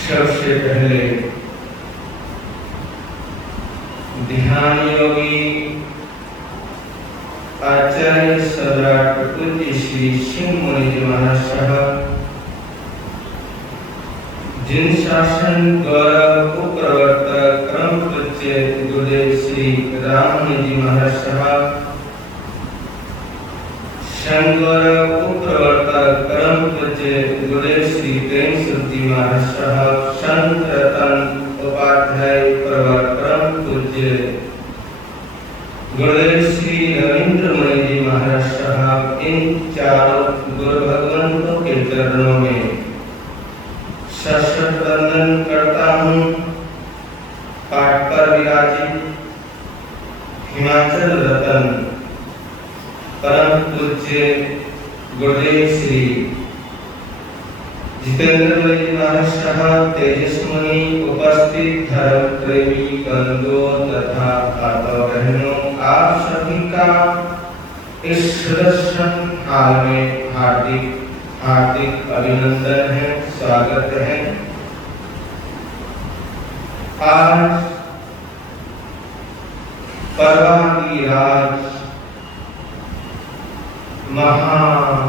सबसे पहले ध्यान योगी आचार्य सम्राट पूज्य श्री सिंह मुनि जी महाराज साहब, जिन शासन गौरव कुप्रवर्तक क्रम पूज्य गुरुदेव श्री राम मुनि जी महाराज साहब, संगौरव कुप्रवर्तक क्रम पूज्य गुरुदेव श्री प्रेम सुरती महाराज साहब, संत रतन उपाध्याय प्रवर्तक पूज्य गुरुदेव श्री रविंद्र मुनि जी महाराज साहब, इन चारों गुरु भगवंतों के चरणों में सशक्त वंदन करता हूँ। पाठ पर विराजित हिमाचल रतन परम पूज्य गुरुदेव श्री जितेंद्र मुनि महाराज साहब, तेजस मुनि, उपस्थित धर्म प्रेमी बंधुओं तथा माताओं बहनों, आप सभी का इस सुदर्शन हाल में हार्दिक हार्दिक अभिनंदन है, स्वागत है। आज परवानी राज महापर्युषणों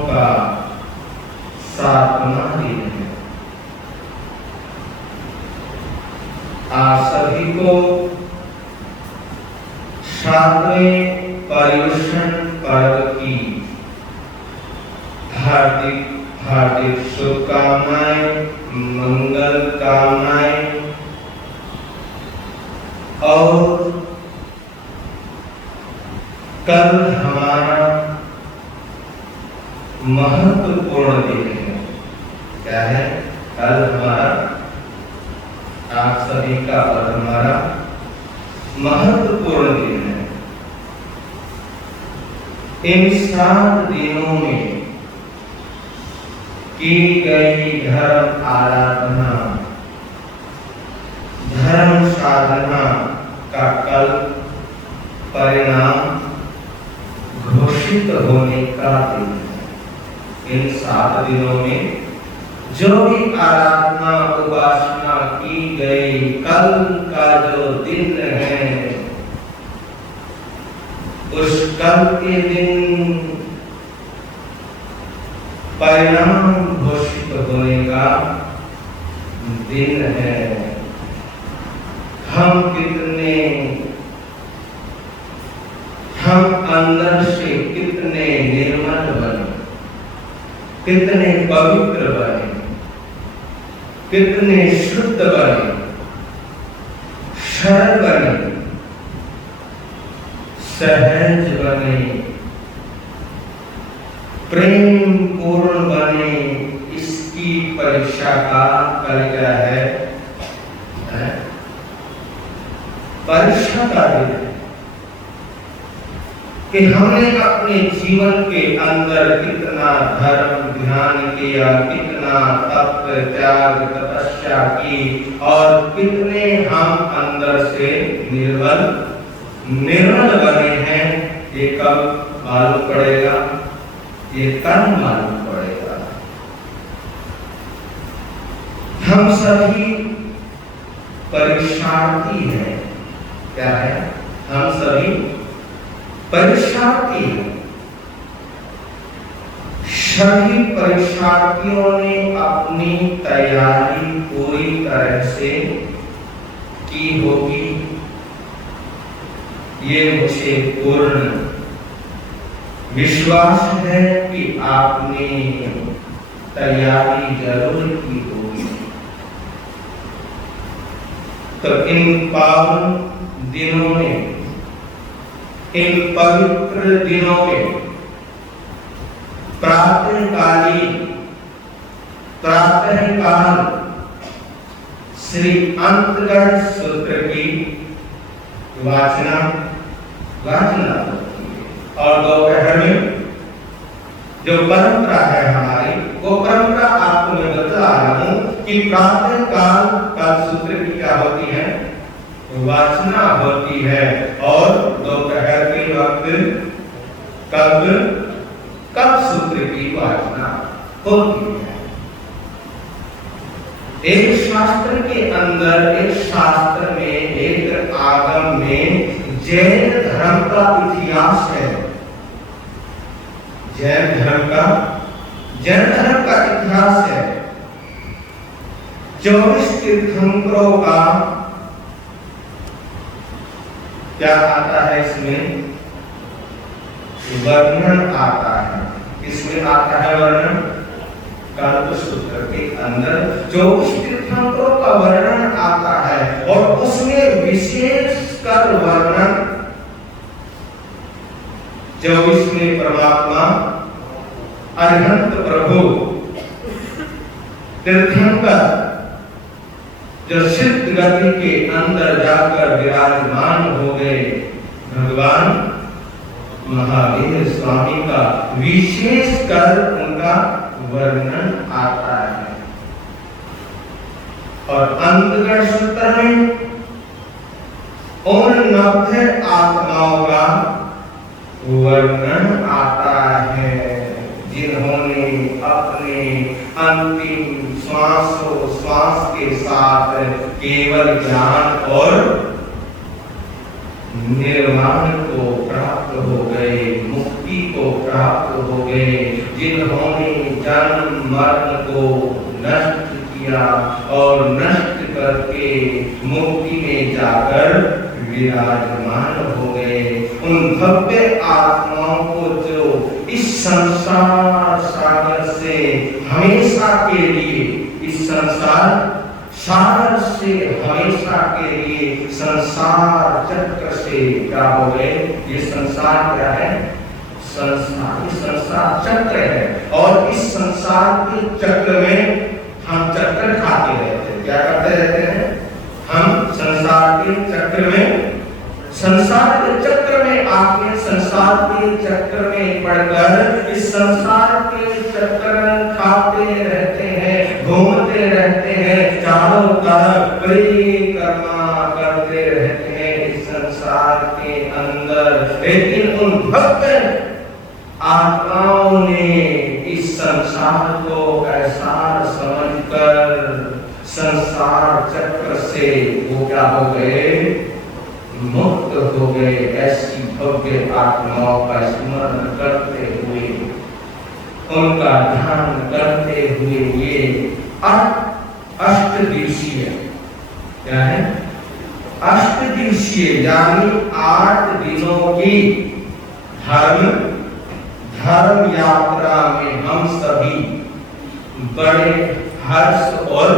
का 7वां दिन है। आप सभी को 7वें पर्युषण पर्व की हार्दिक हार्दिक शुभकामनाएं, मंगल कामनाएं और कल हमारा महत्वपूर्ण दिन है। क्या है? कल हमारा, आप सभी का और हमारा महत्वपूर्ण दिन है। इन 7 दिनों में की गई धर्म आराधना, धर्म साधना का कल परिणाम घोषित होने का दिन है। इन 7 दिनों में जो भी आराधना उपासना की गई, कल का जो दिन है, उस कल के दिन परिणाम घोषित होने का दिन है। हम अंदर से कितने निर्मल बने, कितने पवित्र बने, कितने शुद्ध बने, सरल बने, सहज बने, प्रेम पूर्ण बने, इसकी परीक्षा का कल क्या है? परीक्षा का दिन है कि हमने अपने जीवन के अंदर कितना धर्म ध्यान किया, कितना तप त्याग तपस्या की, और कितने हम अंदर से निर्मल बने हैं। ये कब मालूम पड़ेगा? ये कल मालूम पड़ेगा। हम सभी परीक्षार्थी हैं। क्या है? हम सभी परीक्षार्थी हैं। सभी परीक्षार्थियों ने अपनी तैयारी पूरी तरह से की होगी, ये मुझे पूर्ण विश्वास है कि आपने तैयारी जरूर की होगी। तो इन पावन दिनों में, इन पवित्र दिनों में प्रातःकाल श्री अंतगढ़ सूत्र की वाचना होती है, और दोपहर में जो परंपरा है हमारी, वो परंपरा आपको मैं बता रहा हूं कि प्रातःकाल सूत्र की क्या होती है? वाचना होती है, और दोपहर के वक्त कब सूत्र की वाचना होती है। एक शास्त्र के अंदर, एक शास्त्र में, एक आगम में जैन धर्म का इतिहास है। जैन धर्म का इतिहास है। 24 तीर्थंकरों का क्या आता है? इसमें वर्णन आता है। इसमें आता है वर्णन कल्पसूत्र के अंदर 24 तीर्थंकरों का वर्णन आता है, और उसमें विशेष कर वर्णन 24वें परमात्मा अरिहंत प्रभु तीर्थंकर जो सिद्ध गति के अंदर जाकर विराजमान हो गए, भगवान महावीर स्वामी का विशेष कर उनका वर्णन आता है। और अंतगढ़ सूत्र में उन 90 आत्माओं का वर्णन आता है, जिन्होंने अपने अंतिम श्वास के साथ केवल ज्ञान और निर्वाण को प्राप्त हो गए, मुक्ति को प्राप्त हो गए, जिन्होंने जन्म मरण को नष्ट किया और नष्ट करके मुक्ति में जाकर विराजमान हो गए। उन भव्य आत्माओं को जो इस संसार सागर से हमेशा के लिए, इस संसार सागर से हमेशा के लिए संसार चक्र से क्या हो गए? ये संसार क्या है? संसार चक्र है, और इस संसार के चक्र में हम चक्कर खाते रहते हैं। क्या करते रहते हैं? हम संसार के चक्र में संसार के चक्र में आपने संसार के चक्र में पड़कर इस संसार के चक्कर में खाते रहते हैं, घूमते रहते हैं, चारों तरफ परिक्रमा करते रहते हैं इस संसार के अंदर। लेकिन उन भक्त आत्माओं ने इस संसार को ऐसा समझकर संसार चक्र से वो क्या हो गए, मुक्त हो गए। ऐसी भव्य आत्माओं का स्मरण करते हुए, उनका ध्यान करते हुए ये अष्ट दिवसीय, क्या है, अष्ट दिवसीय यानी 8 दिनों की धर्म यात्रा में हम सभी बड़े हर्ष और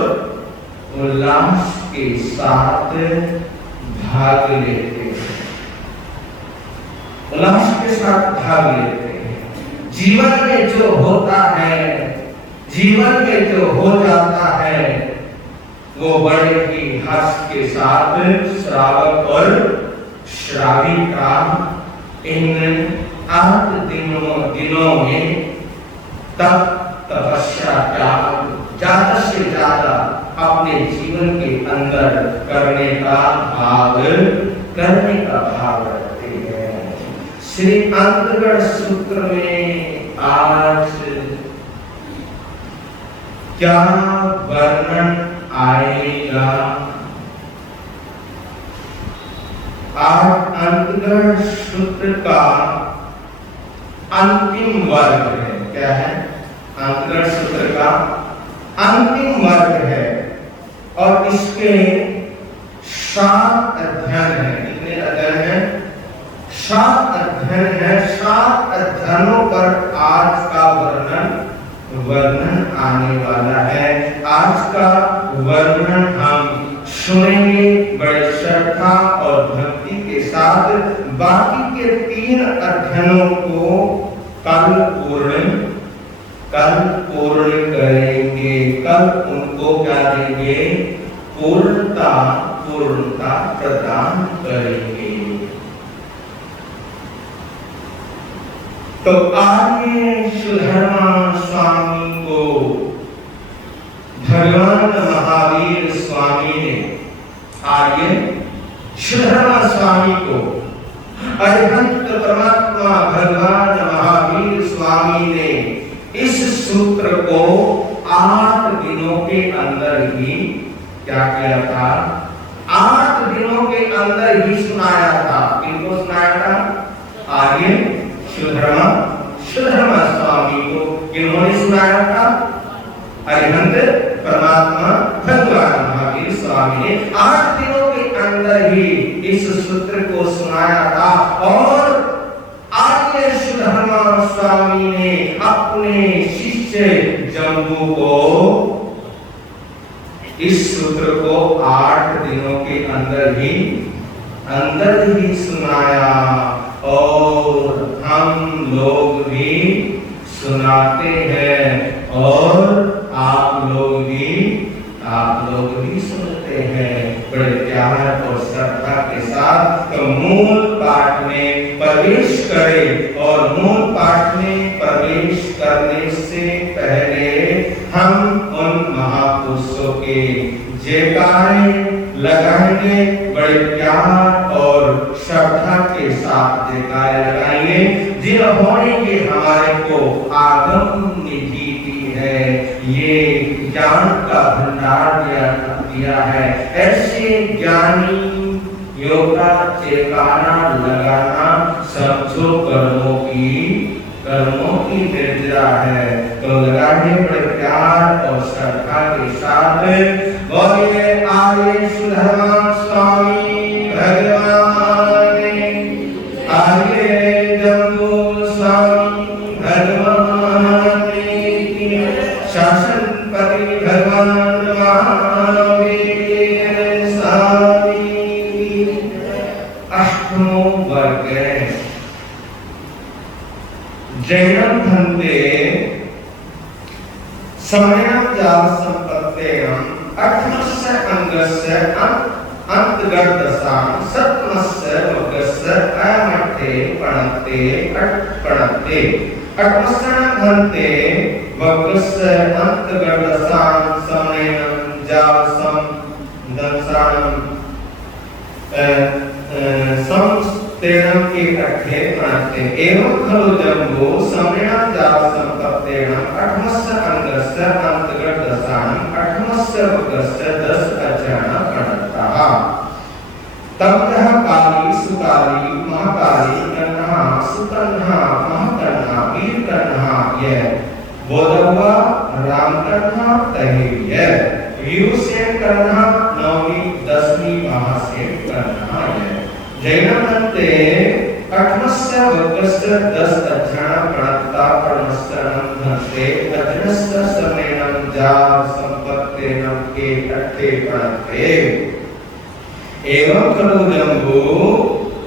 उल्लास के साथ भाग लेते हैं, उल्लास के साथ भाग लेते हैं। जीवन में जो होता है, जीवन में जो हो जाता है, वो बड़े ही हर्ष के साथ श्रावक और श्राविका इन 8 दिनों में तप तपस्या त्याग ज्यादा से ज्यादा अपने जीवन के अंदर करने का भाव रखते हैं। श्री अंतगढ़ सूत्र में आज क्या वर्णन आएगा? आज अंतगढ़ सूत्र का अंतिम वर्ग है। क्या है? अंतगढ़ सूत्र का अंतिम वर्ग है और इसके 7 अध्ययन है। कितने अध्ययन है? 7 अध्ययन है। 7 अध्ययनों पर आज का वर्णन आने वाला है। आज का वर्णन हम सुनेंगे बड़े श्रद्धा और भक्ति के साथ। बाकी के 3 अध्ययनों को कल पूर्ण करेंगे। कल उनको क्या देंगे? पूर्णता प्रदान करेंगे। तो आगे सुधर्मा स्वामी को भगवान महावीर स्वामी ने, आगे सुधर्मा स्वामी को अरिहंत परमात्मा भगवान महावीर स्वामी ने इस सूत्र को 8 दिनों के अंदर ही क्या किया था? 8 दिनों के अंदर ही सुनाया था। किनको सुनाया था? आगे सुधर्मा स्वामी को। किन्होंने सुनाया था? अरिहंत परमात्मा भगवान महावीर स्वामी ने 8 दिनों के अंदर ही इस सूत्र को सुनाया था। और आगे सुधर्मा स्वामी ने अपने शिष्य जम्बू को इस सूत्र को 8 दिनों के अंदर ही सुनाया। और हम लोग भी सुनाते हैं और आप लोग भी सुनते हैं बड़े प्यार और श्रद्धा के साथ। तो मूल पाठ में प्रवेश करें। और मूल पाठ में प्रवेश करने से पहले हम उन महापुरुषों के जयकारे लगाएंगे, बड़े प्यार और श्रद्धा के साथ जयकारे लगाएंगे, जिन्होंने ये हमारे को आगम निधि दी है, ये ज्ञान का भंडार दिया है। ऐसे ज्ञानी योगा जयकारा लगाना समझो कर्मों की निर्जरा है। तो लगाने बड़े प्यार और श्रद्धा के साथ बोलिए आगे सुधर्मा स्वामी भगवान, आगे जम्बू स्वामी भगवान की, शासनपति भगवान महावीर स्वामी। अष्टमो वर्ग जैनम धन्ते समयम जाल संपत्तेयम अठमस्य अंगस्य अंतगर्दसाम सप्तमस्य अयमट्टे पणत्ते अट्पणत्ते अट्मस्सण घन्ते वक्रस्य अंतगर्दसां समनेनं जावसं दंसानं संस्तेनं एकट्ठे पणत्ते एवं खलु जम्बो समनेनं जावसं तप्तेनं अट्मस्य अंगस्य अंतगर्दसानं अट्मस्य वक्रस्य दस अचरण पणत्ताः तब्दः काली सुकाली महाकाली कन्हा सुकन्हा महाकन्हा वीरकन्हा ये बोधवा रामकन्हा तहेय व्यूसेन कन्हा नवमी दसवीं महासेन कन्हा ये जैनमन्ते अठमस्य वक्रस्य दस अक्षण प्रणत्ता प्रणस्य नंधन्ते अजनस्य समेनं जार संपत्तेनं के अट्ठे प्रणत्ते एवं खलु जम्बो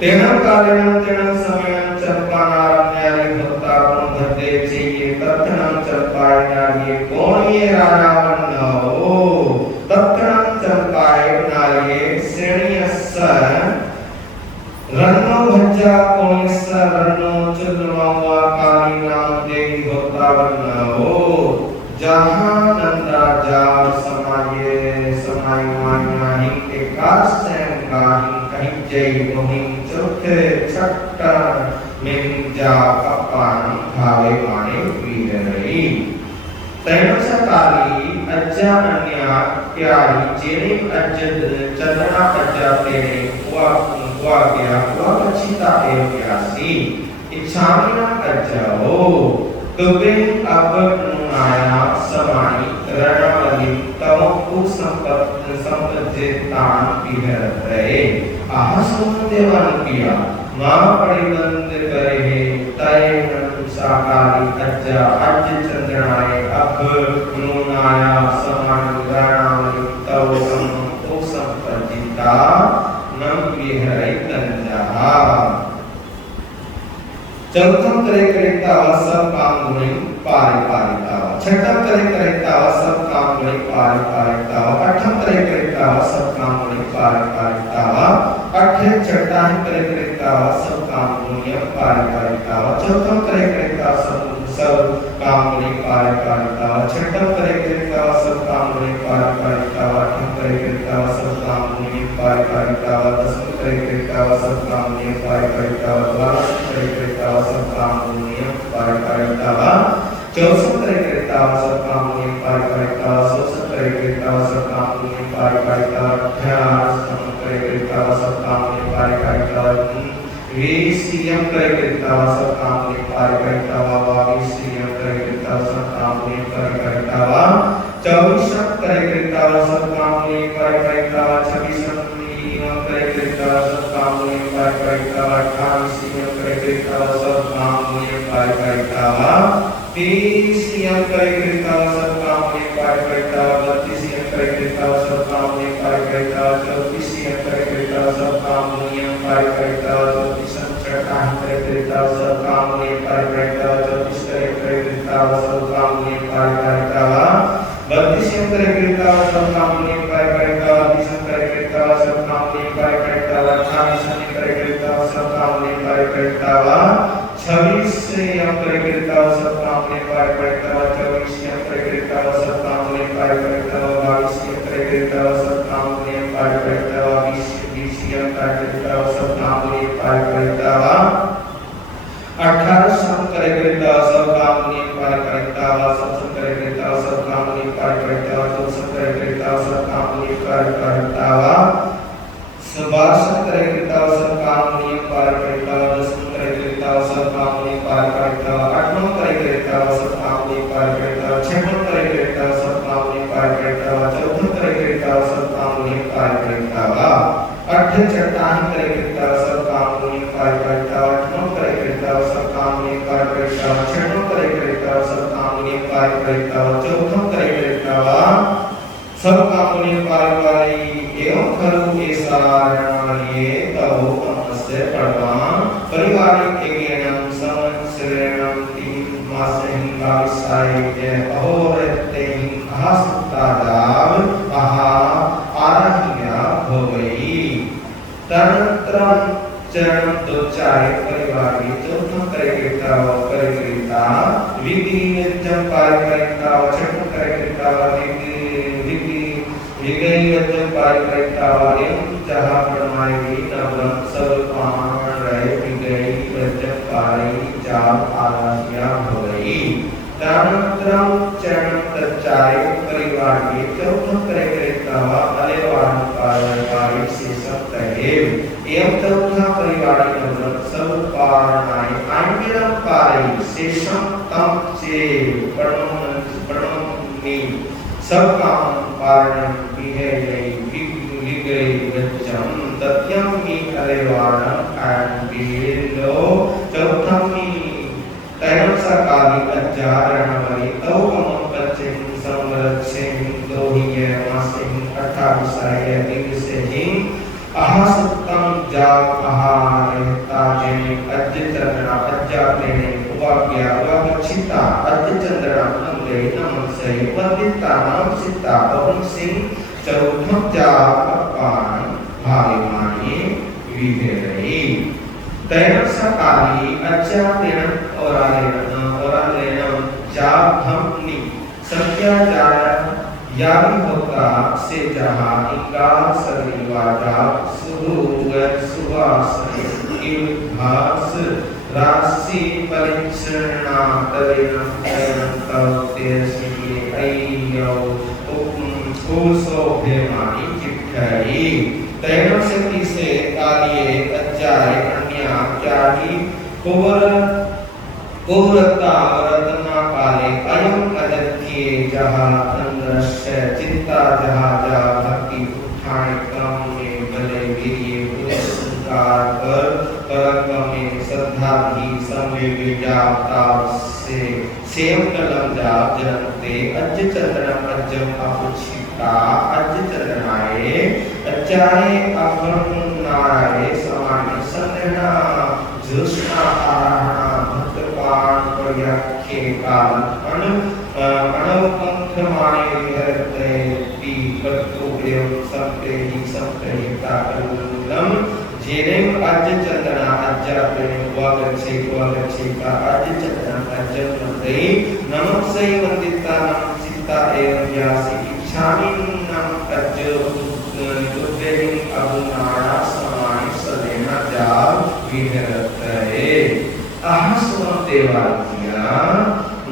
तेनं कालेनं तेनं समयं चंपानारण्यारि भक्तापं भद्रे चेये तत्थनं चंपायनार्ये कोणिये राजावन्नो तत्थनं चंपायनार्ये श्रेणियस्स रन्नो भज्जा कोणियस्स रन्नो चुल्लमवा काली नाम देवी भक्तावन्नो जहाँ नंदा जार समाये समायमायनाहि एकास्यं गाहि कहीं जय मोहिं चौथे छट्टा मिंजा कपान भावे माने वीरई तैनसकाली अज्जा अन्या प्यारी जेने अज्जद चंदना अज्जा तेने हुआ गया हुआ कचिता एव प्यासी इच्छामिना अज्जा हो तुबिन अब नुनाया समानी रणवली तमो संपत्तितान विहरते आहसुन देवान पिया मां परिबंध करे है तैन साकारी अज्जा अज्ज चंद्रनाय अब नुनाया समानी रणवली तमो संपत्तिता नम विहरे तंजा चौथम करे करेता सब काम गुणी पारिपारिता छठम करे करेता सब काम गुणी पारिपारिता अठम करे करेता सब काम गुणी पारिपारिता अठे छठा करे करेता सब काम गुणी पारिपारिता चौथम करे करेता सब काम गुणी पारिपारिता छठम करे करेता सब काम गुणी पारिपारिता अठम करे करेता सब काम गुणी पारिपारिता दसम करे करेता सब काम गुणी पारिपारिता द्वादश करे करेता सब काम गुणी पारिपारिता चौसठ करे करेता सब काम गुणी पारिपारिता सड़सठ करे करेता सब काम गुणी पारिपारिता अठारह करे करेता सब काम गुणी पारिपारिता 20 करे करेता सब काम गुणी पारिपारिता 22 करे करेता सब काम गुणी पारिपारिता 24 करे करेता सब काम गुणी पारिपारिता 26 करे करेता सब काम गुणी पारिपारिता 28 करे करेता सब काम गुणी पारिपारिता 30 करे करेता सब काम गुणी पारिपारिता 32 करे करेता सब काम गुणी पारिपारिता 34 करे करेता सब काम गुणी पारिपारिता 34 करे करेता सब काम गुणी पारिपारिता 34 करे करेता सब काम गुणी पारिपारिता 32 करे करेता सब काम गुणी पारिपारिता 33 करे करेता सब काम गुणी पारिपारिता 28 करे करेता सब काम गुणी पारिपारिता 26 करे करेता सब काम गुणी पारिपारिता 24 करे करेता सब काम गुणी पारिपारिता 22 करे करेता सब काम गुणी पारिपारिता 20 करे करेता सब काम गुणी पारिपारिता 18 करे करेता सब काम गुणी पारिपारिता 27 करे करेता सब काम गुणी पारिपारिता 24 करे करेता सब काम गुणी पारिपारिता 27 करे करेता सब काम गुणी पारिपारिता 10 करे करेता सब काम गुणी पारिपारिता 8 करे करेता सब काम गुणी पारिपारिता 6 करे करेता सब काम गुणी पारिपारिता 14 करे करेता सब काम गुणी पारिपारिता 8 चट्टान करे करेता सब काम गुणी पारिपारिता 8 करे करेता सब काम गुणी पारिपारिता 6 करे करेता सब काम गुणी पारिपारिता 14 करे करेता सब काम गुणी पारिपारी एवं खलु ऐसा रणवालिये तबो कमस्य पड़वान परिवारिक एगेनम संवत्सरेणम 3 मासेहि काविसाये अहोरतेहि आहस्तादाव आहा आरहिया भवई तनत्रम चरण करेक्रिता करेक्रिता विधियज्ञं पारिकरिता छठम करेक्रिता विधियज्ञं पारिकरिता एवं जहाँ परमायी नवम सर्वपाण रहे विधियज्ञं पारि जाप आराध्या भवई दानत्रम चरण तच्चाय परिवार के चौथम करेक्रिता अलेवान पारि से सब तहेव एवं चौथा परिवार नवम सर्वपारणाय आंगिरम पारि शेषम तम चे परमनि सब काम पारण विगय वचम तत्यम मी अलेवाणम आंगिलो चौथम मी तैरम सकाली अज्जारणवरी तौकमं पच्चिम संवरच्छिम दोहिये मासिम अठाविसाय दिवसेहिं अहासुत्तम जाप आहारताजेने अज्जचंद्रना अज्जाप्लेने उवाप्या उवापचिता अज्जचंद्रना नंदे नमस्ते वंदिता नमसिता पवन सिंह चौथम जाप अपान भाविमानी विधेयी तैरम सकाली अज्जाप्लेन औरालेन जाप हमनी सत्या जाया यावी होता से जहाँ इनका सरिवाजा सुहास इवभास राशि परिचरणा तवेनं तेरसिये अय्यो कुसो भेमानी चिट्ठाई तैरम शक्ति से कालिये अज्जाय अन्या त्यागी कुवरता वरदना काले अयम अदत्ये जहाँ तंद्रश्य चिंता जहाँ जा भक्ति उठाने क्रम में बले वीर्य संस्कार कर परम में श्रद्धा भी समय विजाता से सेव कलम जाप जनते अज्ज चंद्रम अज्जम अपुच्छिता अज्ज चंद्रनाये अज्जाये अभरनाये समाने संदेना जुष्णा आराहना भक्तपान प्रयाख्ये काल अनवकंठमाने विहरते पी कर्तु एवं संप्रेहिता करुणम जेनेम अज्ज चंद्रना अज्जा प्रेम वागच्छे का अज्ज चंद्रना अज्ज नमते नमस्ते वंदिता नमसिता एवं यासी इच्छामि नम अज्ज दुर्देहिं अबुनारा समानि सदेना जाप विहरते अहस्वं देवाज्ञा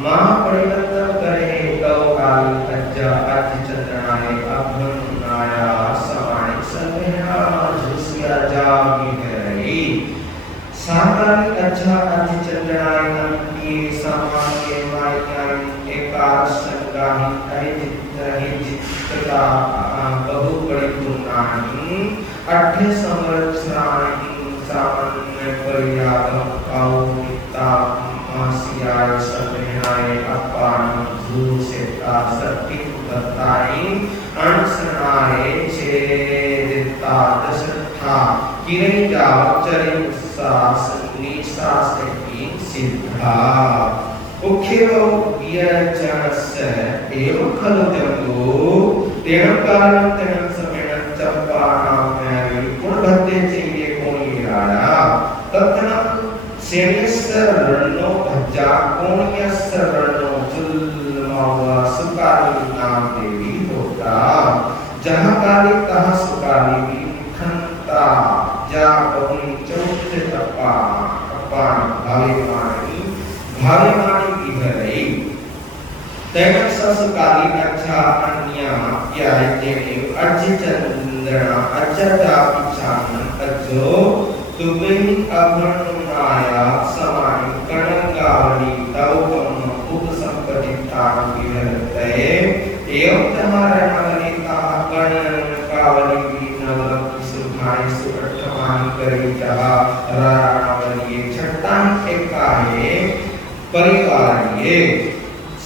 मां परिवर्तन करे तो काल अज्जा अज्ज चंद्रनाय अभुनाया समानि सदेना जुसिया जाप विहरई साकाल अज्जा अज्ज चंद्रनाय नमती सामान्य मायकान एकार संगाहि अहिजितता बहु परिपूर्णानि अठ्ठ संवत्सराणि सामान्य पर्यादं कौमिता मासियाय सदेनाय अपान धूसेता सत्ति दत्तानि अनसनाय चेदिता दशथा किरे जाप चरिम सास निसासति सिद्धा उखेरो यजनस्य एवं खलु जंगो तेन कारणं तेन समेन चंपानां गुणभक्ते चाहिए कोणी राया तत्न सेयस्य रणो भज्जा कोण्यस्य रणो चुल्मावा सुकाली नाम देवी होता जहाँ काली तहाँ सुकाली भी खंता जा बहुनी चौथे तपा अपान भाविमानी इधरई तैमत ससुकाली अच्छा अन्या यायतेने अज्ज चंद्रना अज्जता पिछान अज्जो तुबेहि अभरणाया समानि कणंगावली तवकम उप संपदितान विहरते एवं तमारणवली ताः कणंगावली नवलम सुभाय सुअर्थमानि करी जहा राणावली छट्टान एकाये परिवारिये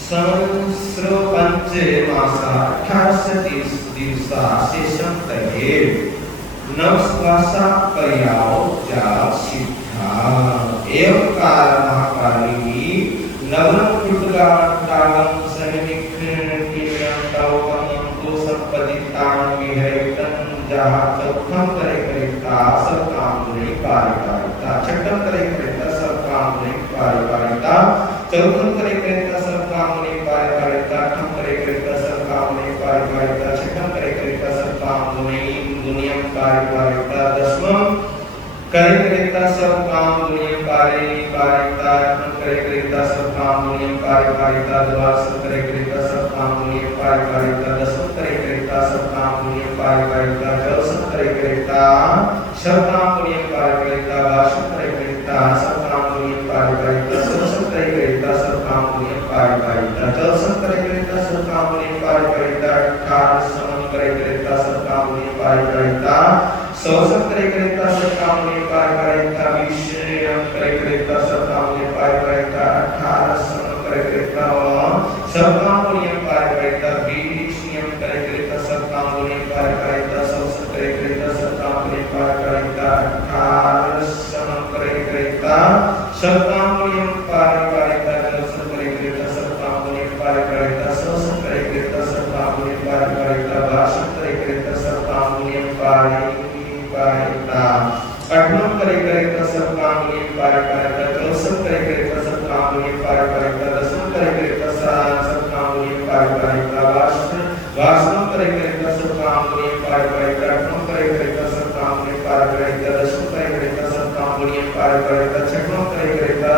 संस्रो पंचे मासा 18 दिवसा शेषम तये नवस्वासा पर्याओ जा सिद्धा एवं काल महाकाली नवरम पुटगा तावं सैनिक किरण तावं तो संपदितान विहरतन जहाँ चौथम करे करेता सब काम नहीं पारिता छठम करे करेता सब काम नहीं पारिता चौथम करे करेता सब काम मुनि पारिवारिकता, अठम करे करेता सब काम मुनि पारिवारिकता, छठम करे करेता सब काम मुनि दुनियम पारिवारिकता, दसवां करे करेता सब काम मुनि पारिवारिकता, अठम करे करेता सब काम मुनि पारिवारिकता, द्वादशम करे करेता सब काम मुनि पारिवारिकता, दसवां करे करेता सब काम मुनि पारिवारिकता, चौदहम करे करेता सब काम मुनि पारिवारिकता, बारहवां करे करेता सब काम मुनि पारिवारिकता, सोलहवां करे करेता सब काम मुनि पारिवारिकता, चौदहवां करे करेता सब काम मुनि पारिवारिकता, अठारहवां करे करेता सब काम मुनि पारिवारिकता, 16 करे करेता सब काम मुनि पारिवारिकता, 20 करे करेता सब काम मुनि पारिवारिकता, 18 करे करेता सब काम मुनि पारिवारिकता, 20 करे करेता सब काम मुनि पारिवारिकता, 16 करे करेता सब काम मुनि पारिवारिकता, 18 करे करेता सब काम मुनि पारिवारिकता, 19 करे करेता सब काम मुनि पारिवारिकता, 16 करे करेता सब काम मुनि पारिवारिकता, 22 करे करेता सब काम मुनि पारिवारिकता, 8वां करे करेता सब काम मुनि पारिवारिकता, 14 करे करेता सब काम मुनि पारिवारिकता, 10वां करे करेता सब काम मुनि पारिवारिकता, 12वां करे करेता सब काम मुनि पारिवारिकता, 8वां करे करेता सब काम मुनि पारिवारिकता, 10वां करे करेता सब काम मुनि पारिवारिकता, 6वां करे करेता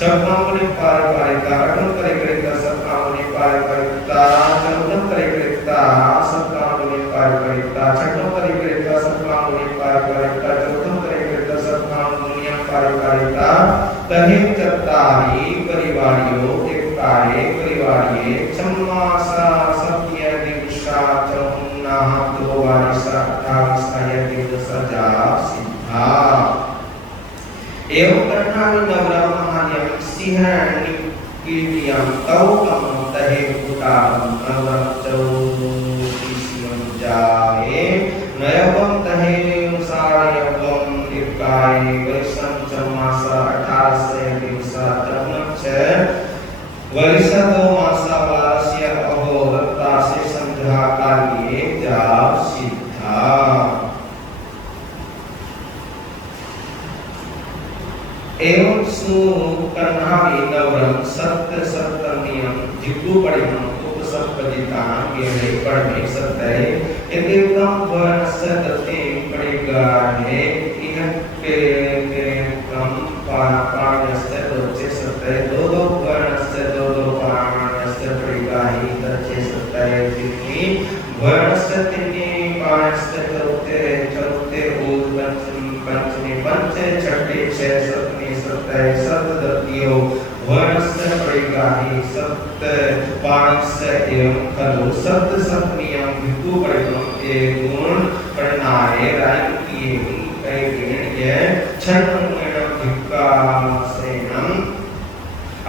सब काम मुनि पारिवारिकता, 8वां करे करेता सब काम मुनि पारिवारिकता, 9वां करे करेता सब काम मुनि पारिवारिकता, 6वां करे करेता सब काम मुनि पारिवारिकता, 4वां करे करेता सब काम मुनि पारिवारिकता, तहे चत्तारि परिवारियो एकाये परिवारिये चम्मासा सत्य दिवसा चमुन्ना द्वारिसा 28 दिवसा जा सिद्धा एवं कर्णानि नवरम महायम सिंहनि कीर्तियं तौ तहे उतारं नवरम चौतीसियं जाये नयवं तहे सायवं एकाये वैशं चम्मासा 18 दिवसा तमच वैशदो मासा वास्य अहोरता से संध्या कालिये जा सिद्धा एवं सुकर्णावि नवरम सत्य सप्तमियं जिग्गु परिमं उपसप्पदितां गेहे पढ़मे सत्य एवं वर्णस्य दत्ते पड़ेगाहे इह के कम पाणस्य दोचे सत्य दो वर्णस्य दो पाणस्य पड़ेगाहि दच्चे सत्य तिनि वर्णस्य तिनि पाणस्य चौथे पंचमी पंचे छठे छह सप्तमी सप्तय सप्तदत्तियो वर्णस्य पड़ेगाहि सप्त पाणस्य एवं खलु सप्त सप्तमियं भिक्खु परिमं गुण प्रणाय रायकीये कैगेण्य छन्मुन भिक्खासेनं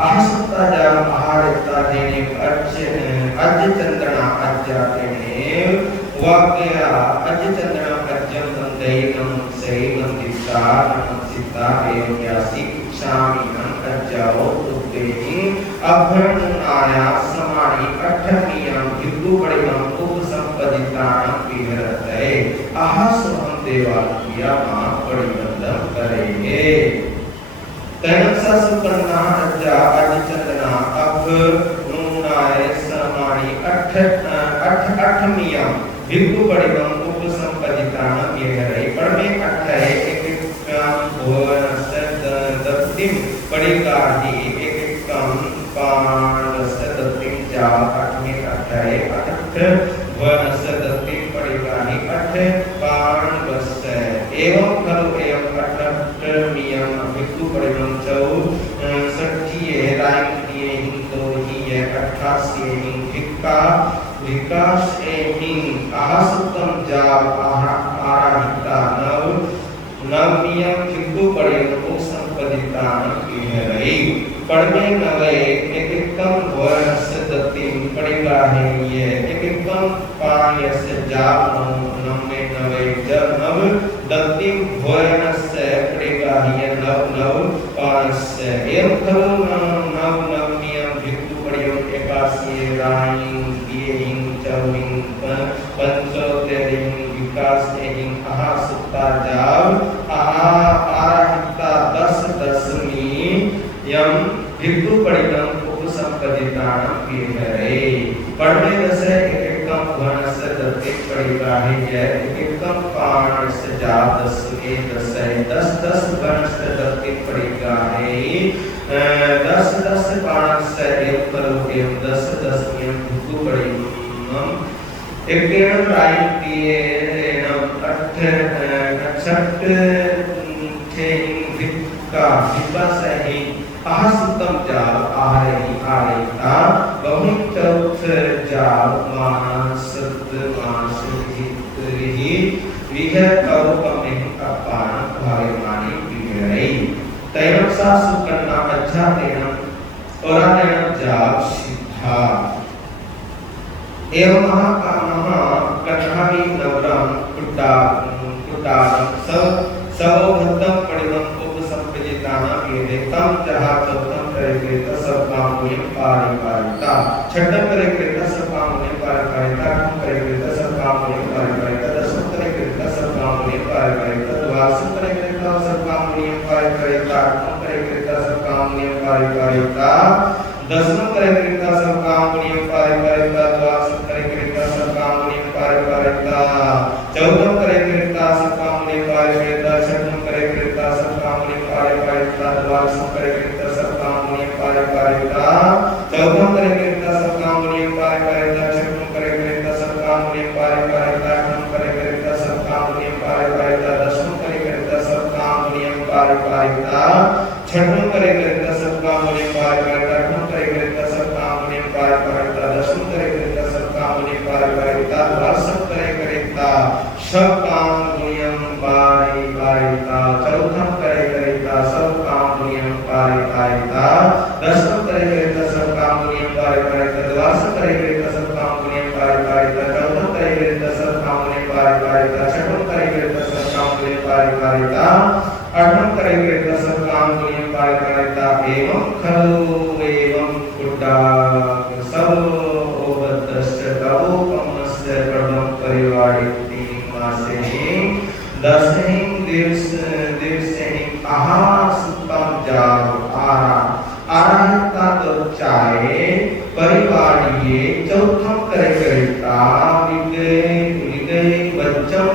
आहसत्ताजा आहारता देने अज्य चंद्रणा अज्यातेने वाक्या अज्य चंद्रणा अज्यं तंदैनं सैनं दिशा नमसिता एव्यासि इच्छामिनं अज्याओ तुतेहि अभ्रणाया समानि अठमियं भिक्खु परिमं उपसंपदितानं विहरते आहसोहं देवालया मां परिबंधन करेंगे तैनसा सुकन्ना अज्जा अजिचंदना अभ्रणाय समानि अठमियं भिक्खु परिमं उपसंपदितानं विहरते परमे अठय भुवनस्य दत्तिं पड़ेगाहि एकैकं पाणस्य दत्तिं जा अठमे अठय भुवनस्य दत्तिं पड़ेगाहि अठ पाणवस्य एवं खलु एवं अठमियं भिक्खु परिमं चौषठिये रायकीये हिंदो हिये 88 भिक्खा विकास एहिं आहसुतम जाप आराहिता नवमियं भिक्खु परिमं उपसंपदितानं विहरति पढ़मे नवे एकैकं वर्णस्य दत्तिं पड़ेगाहि ये एकैकं पाणयस्य जाप नवमे नवे नव दत्तिं वर्णस्य पड़ेगाहि नव पाणयस्य एवं खलु नवमियं भिक्खु परिमं 81 रायिं येहिं चौहिं पंचोत्तरिं विकास एहिं आहसुत्ता जाव आराहिता 10 दशमी यम भिक्षुपणिकं उपसंपदितानां विहरे पढ़ने दसे एकम घनस्य दत्ते पड़िकाहि जय एकम पाणस्य जातस ए दसे 10 घनस्य दत्ते पड़िकाहि 10 पाणस्य एव करो एव 10 एव भिक्षुपणिकं एकेण रायतीयेन अक्षत थे भिक्का भिक्का सही आसुतम जाल आरही आरेता बहुत चौथ जाल मानस मानस हितरिही विहर कौपमें अपान भाग्यमानी विहरई तैरम सा सुकन्ना अच्छा तेरम औरायण जाल सिद्धा एवं महाकामः कथावि नवरम कुटारम सवोधत्तम परिवम उपसंपदिताना वेदेतम जहाँ चौथम करे सब काम मुझे पारिता छठम करे सब काम मुझे पारिता आठम करे सब काम मुझे पारिता दसम करे सब काम मुझे पारिता द्वादशम करे सब काम मुझे पारिता आठम करे सब काम मुझे पारिता दसम करे सब काम मुझे पारिता द्वादशम करे सब काम मुझे पारिता चौदहम करे सब काम मुझे पारिता छठम करे सब काम मुझे पारिता द्वादशम करे सब काम मुझे पारिता चौदहम करे सब काम मुझे पारिता छठम करे सब काम मुझे पारिता आठम करे सब काम मुझे पारिता दसम करे सब काम मुझे पारिता छठम करे सब काम मुझे पारिता आठम करे सब काम मुझे पारिता दसम करे सब काम मुझे पारिता द्वादशम करे सब काम मुझे पारिता चौथम करे सब काम मुझे पारिता दसम करे सब काम मुझे पारिता द्वादशम करे सब काम मुझे पारिता चौथम करे सब काम मुझे पारिता छठम करे सब काम मुझे पारिता आठम करे सब काम मुझे पारिता एवं खलु एवं कुटा सब ओबदस्य कवोपमस्य प्रथम परिवारिति मासे दसहिं दिवसेहि आहासुतम जाल आराहिता तो चाहे परिवारिये चौथम करे विगय वज्जम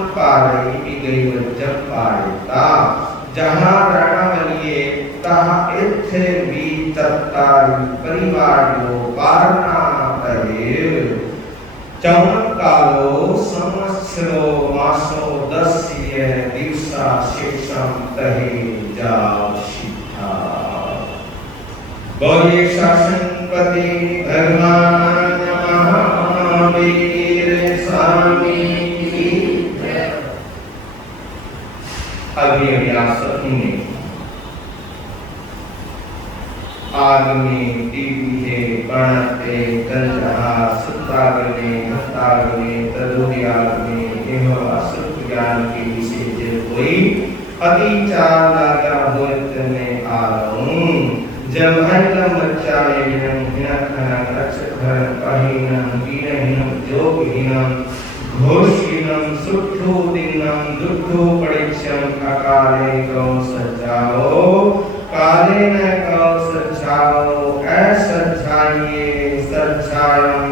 पारिता जहाँ रणवलिये तहाँ इत्थे भी तत्तारी परिवारियो पारना करे चौवन कालो संवत्सरो मासो 10 दिवसा शेषम तहे जाओ सिद्धा बोले शासनपति भगवान महावीर स्वामी अभी आप सुनिए आगमे दिव्ये प्रणते तंजहा सुतागमे भक्तागमे तदुर्यागमे एव असुत ज्ञान के विशेष कोई अति चार लागा होत में आऊं जब हल्ला मचाए बिनम हिनखन अक्षर कहिनम वीरहिनम जोगहिनम घोषहिनम सुठो दिनम दुखो परीक्षम अकाले गौ सजाओ काले न कौ सजाओ असजाइए सजायम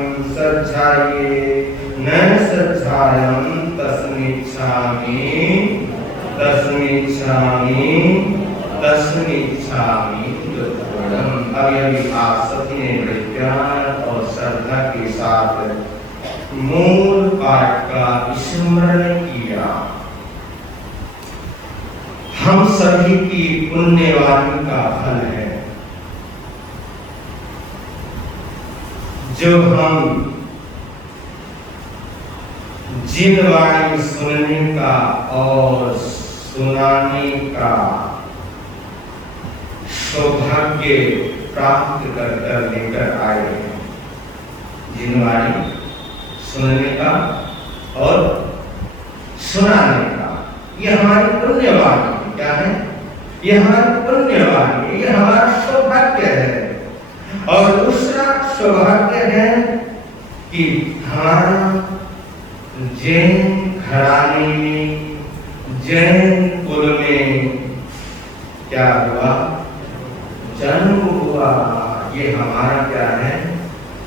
न सजायम तस्मिच्छामि दुर्गुणम्। अभी आप सभी ने बड़े प्यार और श्रद्धा के साथ मूल पाठ का स्मरण किया। हम सभी की पुण्यवाणी का फल है जो हम जिन वाणी सुनने का और सुनाने का सौभाग्य प्राप्त कर लेकर आए हैं। जिन वाणी सुनने का और सुनाने का, ये हमारी पुण्यवाणी क्या है? ये हमारी पुण्यवाणी, ये हमारा सौभाग्य है। और दूसरा सौभाग्य है कि हमारा जैन घराने में, जैन कुल में क्या हुआ? जन्म हुआ। ये हमारा क्या है?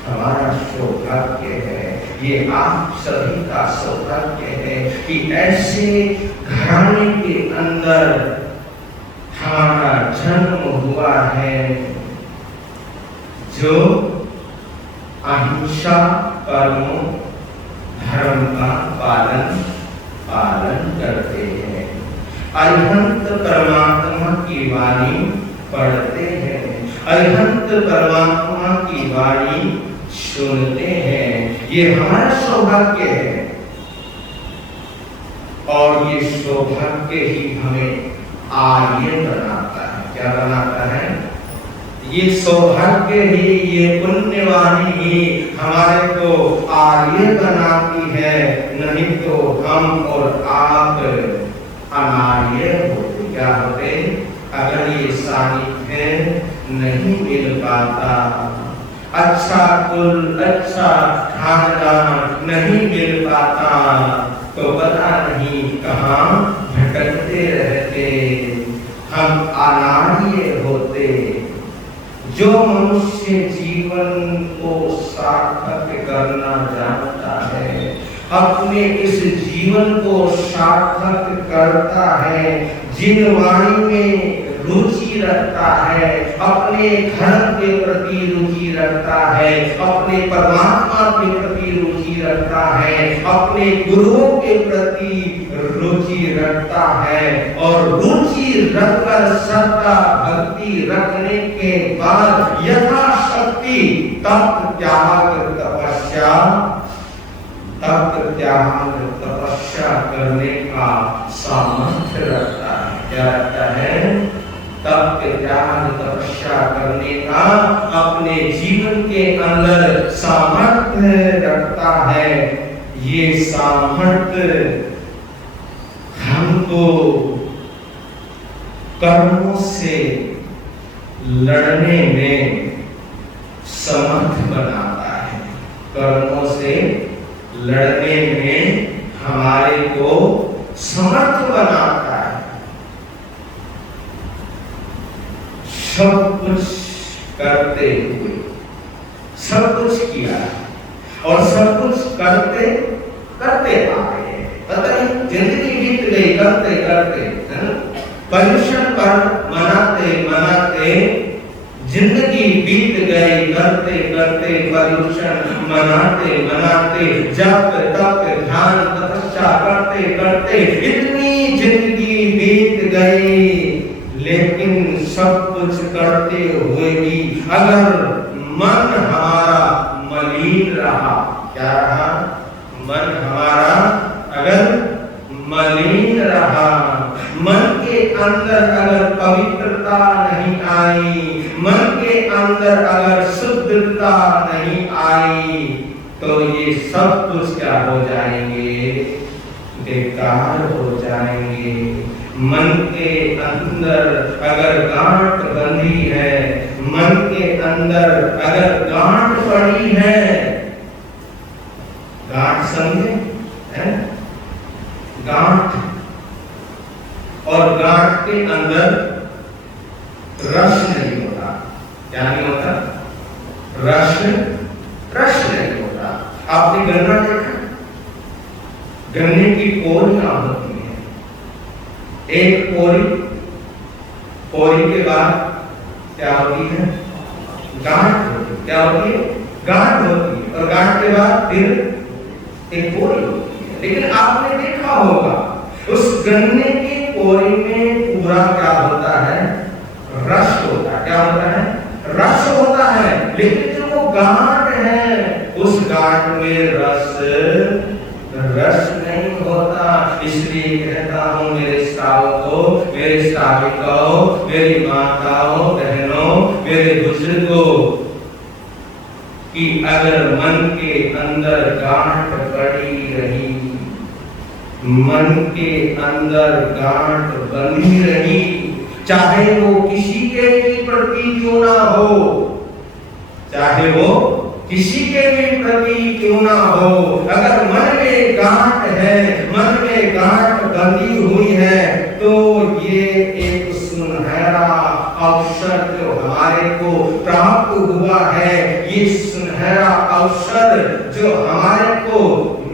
हमारा सौभाग्य है। ये आप सभी का सौभाग्य है कि ऐसे घराने के अंदर हमारा जन्म हुआ है जो अहिंसा परमो धर्म का पालन करते हैं, अरिहंत परमात्मा की वाणी पढ़ते हैं, अरिहंत परमात्मा की वाणी सुनते हैं। ये हमारा सौभाग्य है और ये सौभाग्य ही हमें आर्य बनाता है। क्या बनाता है? ये सौभाग्य ही, ये पुण्यवाणी ही हमारे को आर्य बनाती है, नहीं तो हम और आप अनार्य होते। क्या होते? अगर ये सानिध्य नहीं मिल पाता, अच्छा कुल, अच्छा खानदान नहीं मिल पाता, तो पता नहीं कहाँ भटकते रहते, हम अनार्य होते। जो मनुष्य जीवन को सार्थक करना जानता है, अपने इस जीवन को सार्थक करता है, जिन वाणी में रुचि रखता है, अपने धर्म के प्रति रुचि रखता है, अपने परमात्मा के प्रति रुचि रखता है, अपने गुरुओं के प्रति रुचि रखता है, और रुचि रखकर श्रद्धा भक्ति रखने के बाद यथाशक्ति तप त्याग तपस्या करने का सामर्थ्य रखता है। क्या रखता है? तप त्याग तपस्या करने का अपने जीवन के अंदर सामर्थ्य रखता है। ये सामर्थ्य हमको कर्मों से लड़ने में समर्थ बनाता है। कर्मों से लड़ने में हमारे को समर्थ बनाता है। सब कुछ करते हुए सब कुछ किया और सब कुछ करते आए। पता नहीं जिंदगी बीत गई करते पर्यूषण पर मनाते जिंदगी बीत गई करते पर्यूषण मनाते जप तप ध्यान तपस्या करते इतनी जिंदगी बीत गई, लेकिन सब कुछ करते हुए भी अगर मन हमारा मलिन रहा, क्या रहा? मन हमारा अगर मलिन रहा, मन के अंदर अगर पवित्रता नहीं आई, मन के अंदर अगर शुद्धता नहीं आई, तो ये सब कुछ क्या हो जाएंगे? बेकार हो जाएंगे। मन के अंदर अगर गांठ बंधी है, मन के अंदर अगर गांठ पड़ी है, गांठ समझे हैं? गांठ, और गांठ के अंदर रस नहीं होता। क्या नहीं होता? रस नहीं होता। आपने गन्ना देखा? गन्ने की पोरियां होती है, एक पोरी के बाद क्या होती है? गांठ होती है। क्या होती है? गांठ होती है, और गांठ के बाद फिर एक पोरी होती है। लेकिन आपने देखा होगा उस गन्ने की पोरी में पूरा क्या होता है? रस होता है। क्या होता है? रस होता है। लेकिन जो वो गांठ है, उस गांठ में रस नहीं होता। इसलिए कहता हूँ मेरे श्रावकों, मेरे श्राविकाओं, मेरी माताओं, बहनों, मेरे बुजुर्गों, कि अगर मन के अंदर गांठ पड़ी रही, मन के अंदर गांठ बनी रही, चाहे वो किसी के भी प्रति क्यों ना हो, चाहे वो किसी के भी प्रति क्यों ना हो, अगर मन में गांठ है, मन में गांठ बंधी हुई है, तो ये एक सुनहरा अवसर जो हमारे को प्राप्त हुआ है, ये सुनहरा अवसर जो हमारे को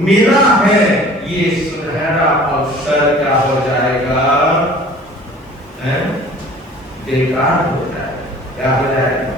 मिला है, ये सुनहरा अवसर क्या हो जाएगा? बेकार हो जाएगा। क्या हो जाएगा?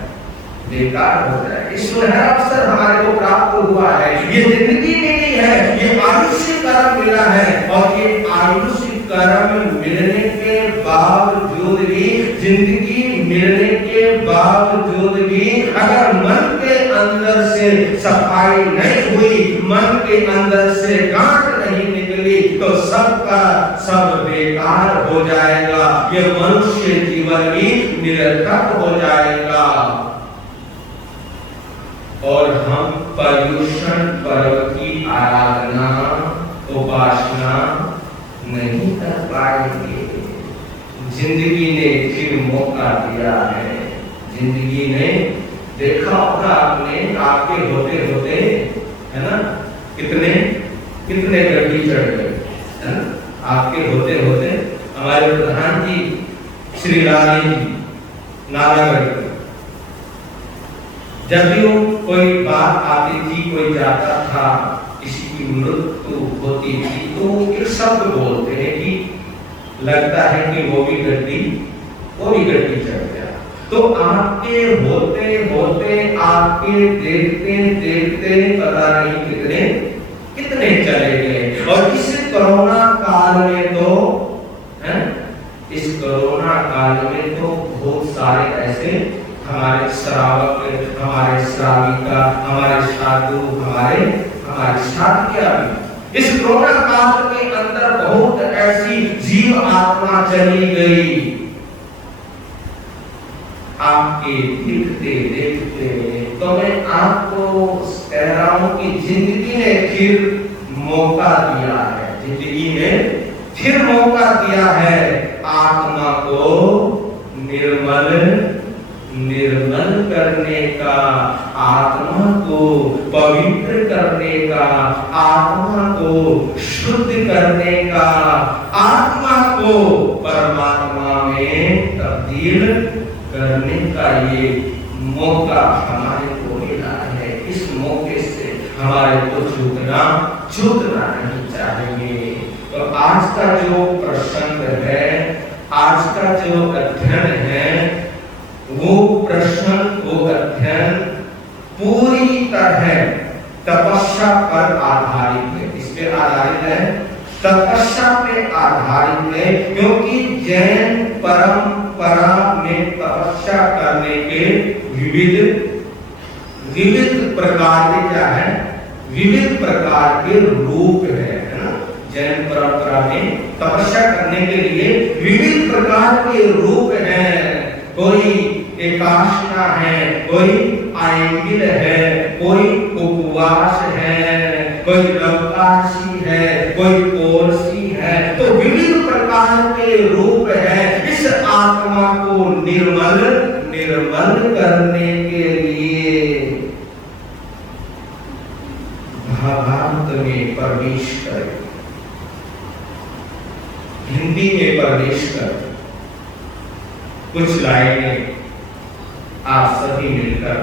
बेकार हो जाएगा। इस सुनहरा अवसर हमारे को प्राप्त हुआ है, ये जिंदगी मिली है, ये आयुष्य कर्म मिला है, और ये आयुष्य कर्म मिलने के बावजूद भी, जिंदगी मिलने के बावजूद भी अगर मन के अंदर से सफाई नहीं हुई, मन के अंदर से गांठ नहीं निकली, तो सबका सब बेकार हो जाएगा। ये मनुष्य जीवन भी निरर्थक हो जाएगा। और हम पर्युषण पर्व की आराधना, उपासना नहीं कर पाएंगे। जिंदगी ने फिर मौका दिया है। जिंदगी ने, देखा होगा आपने, आपके होते होते, है ना, कितने कितने गड्डी चढ़ गए, है ना? आपके होते होते हमारे प्रधान जी श्री लाली जी नालागढ़, जब भी कोई बात आती थी, कोई जाता था, किसी की मृत्यु होती थी, तो एक शब्द बोलते हैं कि लगता है कि वो भी गड्डी चढ़ गया। तो आपके होते होते, आपके देखते देखते पता नहीं कितने चले गए। और इस कोरोना काल में तो, है, इस कोरोना काल में तो बहुत सारे ऐसे हमारे श्रावक, हमारे श्राविका, हमारे साधु, हमारे साथिया भी इस कोरोना काल के अंदर बहुत ऐसी जीव आत्मा चली गई। आपके देखते देखते, तो मैं आपको कह रहा हूं कि जिंदगी ने फिर मौका दिया है, जिंदगी ने फिर मौका दिया है आत्मा को निर्मल करने का, आत्मा को पवित्र करने का, आत्मा को शुद्ध करने का, आत्मा को परमात्मा में तब्दील करने का ये मौका हमारे को मिला है। इस मौके से हमारे को चूकना नहीं चाहिए। तो आज का जो प्रसंग है, आज का जो अध्ययन है, वो प्रश्न, वो अध्ययन पूरी तरह तपस्या पर आधारित है। इस पे आधारित है, तपस्या पे आधारित है, क्योंकि जैन परंपरा में तपस्या करने के विविध प्रकार के क्या है, विविध प्रकार के रूप है ना? जैन परंपरा में तपस्या करने के लिए विविध प्रकार के रूप हैं। कोई एकाशना है, कोई आयंगिल है, कोई उपवास है, कोई लवकाशी है, कोई कोरसी है। तो विविध प्रकार के रूप है इस आत्मा को निर्मल करने के लिए। भावांत में प्रवेश करें, हिंदी में प्रवेश करें। कुछ लाइनें आप सभी मिलकर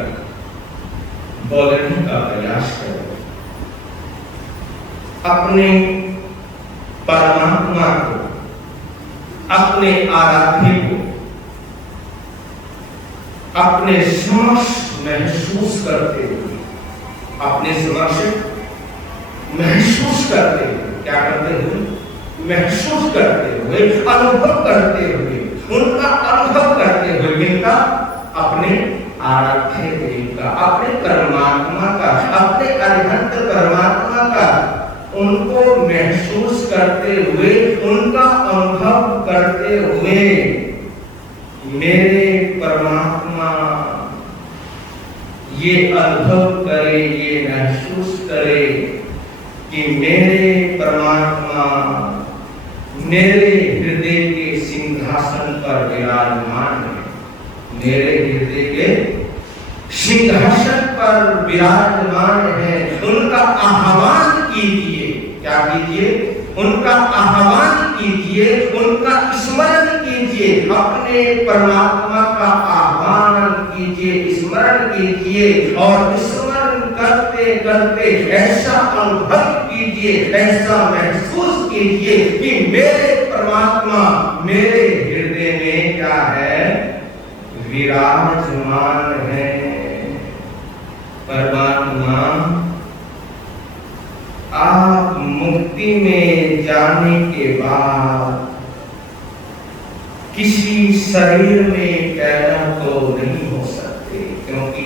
बोलने का प्रयास करें। अपने परमात्मा को, अपने आराध्य को अपने समक्ष महसूस करते हुए, अपने समक्ष महसूस करते हुए, क्या करते हुए? महसूस करते हुए, अनुभव करते हुए, उनका अनुभव करते हुए, जिनका अपने आराध्य देव का, अपने परमात्मा का, अपने अरिहंत परमात्मा का, उनको महसूस करते हुए, उनका अनुभव करते हुए, मेरे परमात्मा ये अनुभव करे, ये महसूस करे कि मेरे परमात्मा मेरे हृदय के सिंहासन पर विराजमान है। मेरे हृदय के सिंहासन पर विराजमान है। उनका आह्वान कीजिए। क्या कीजिए? उनका आह्वान कीजिए, उनका स्मरण कीजिए। कीजिए, अपने परमात्मा का आह्वान कीजिए, स्मरण कीजिए और स्मरण करते करते ऐसा अनुभव कीजिए, ऐसा महसूस कीजिए कि मेरे परमात्मा मेरे हृदय में क्या है, विराजमान है। परमात्मा आप मुक्ति में जाने के बाद किसी शरीर में पैदा तो नहीं हो सकते, क्योंकि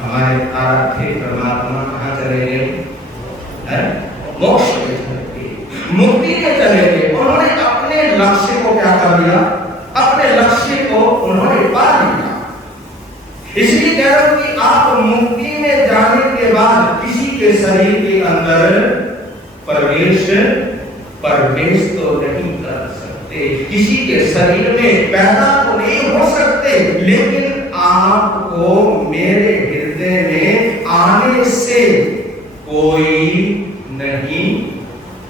हमारे आराध्य परमात्मा कहाँ चले गए? मोक्ष में चले गए, मुक्ति में चले गए। उन्होंने अपने लक्ष्य को क्या कर लिया? अपने लक्ष्य को उन्होंने पा लिया। इसलिए कह रहा हूं कि आप मुक्ति में जाने के बाद किसी के शरीर के अंदर प्रवेश तो नहीं कर सकते, किसी के शरीर में पैदा तो नहीं हो सकते, लेकिन आपको मेरे हृदय में आने से कोई नहीं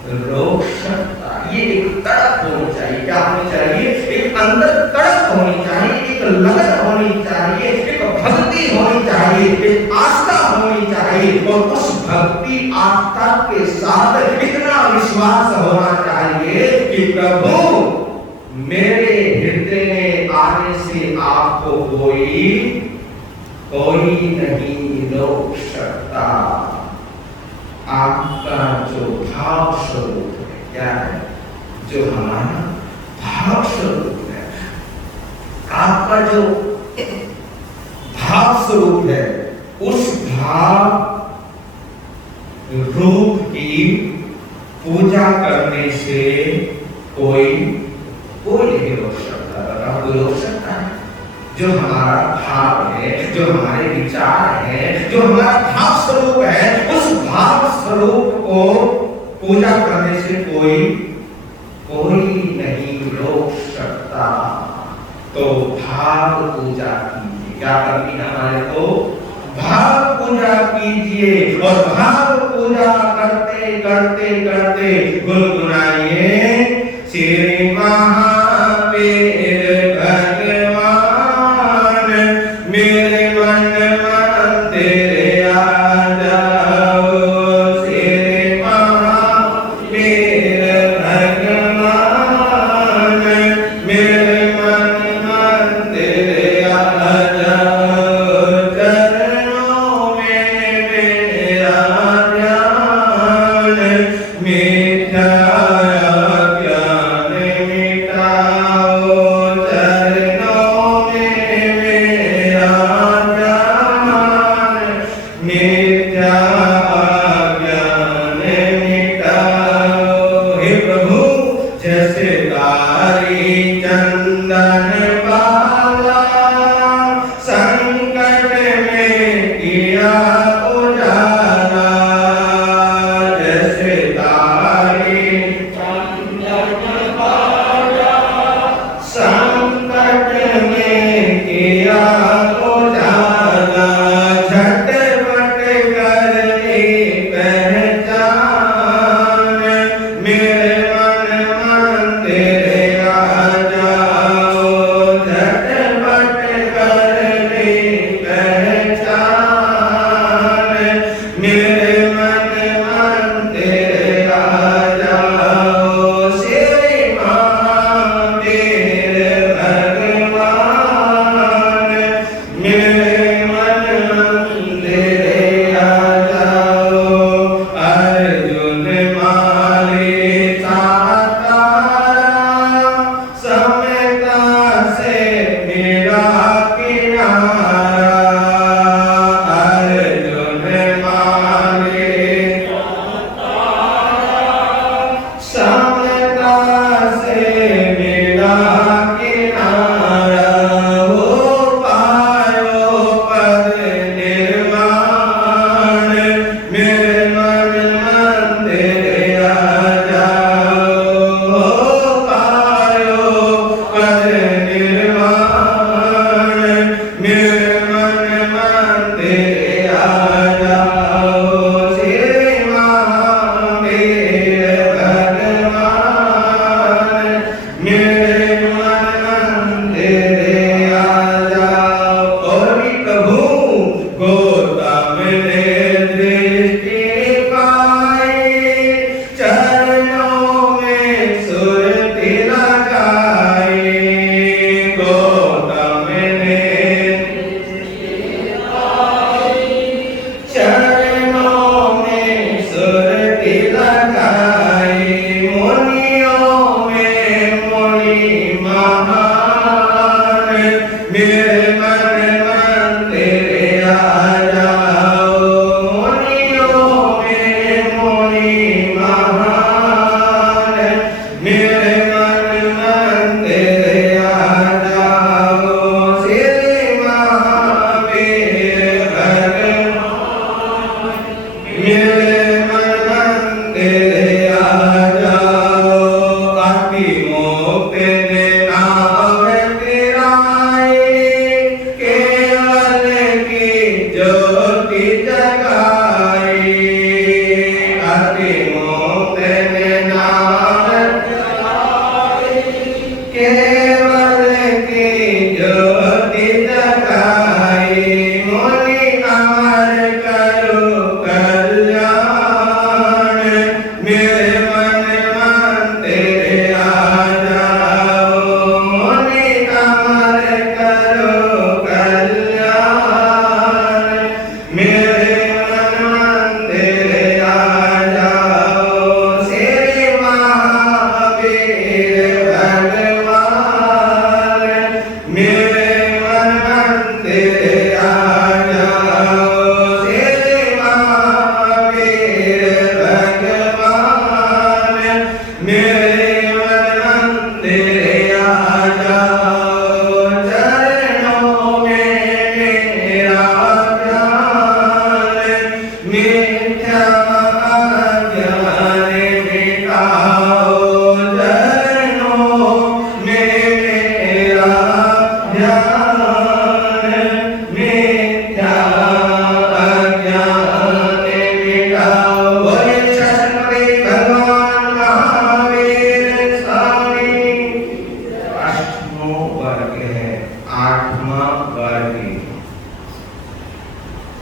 रोक सकता। ये एक तड़प होनी चाहिए। क्या होनी चाहिए? एक अंदर तड़प होनी चाहिए, एक लगन होनी चाहिए, एक भक्ति होनी चाहिए, एक आस्था होनी चाहिए और उस भक्ति आस्था के साथ इतना विश्वास होना चाहिए कि प्रभु मेरे हृदय में आने से आपको कोई नहीं रोक सकता। आपका जो भाव स्वरूप है, क्या है? जो हमारा भाव स्वरूप है, आपका जो भाव स्वरूप है, उस भाव रूप की पूजा करने से कोई नहीं रोक सकता। बताओ, कोई रोक सकता है? जो हमारा भाव है, जो हमारे विचार है, जो हमारा भाव स्वरूप है, उस भाव स्वरूप को पूजा करने से कोई नहीं रोक सकता। तो भाव पूजा कीजिए। क्या करनी है हमारे को? भाव पूजा कीजिए और भाव पूजा करते करते करते गुनगुनाइए, श्री महावीर भगवान मेरे मन मंदिर आ जाओ, श्री महावीर भगवान मेरे मन मंदिर आ जाओ, चरणों में मेरा ध्यान मिटाया ज्ञान मिटाओ।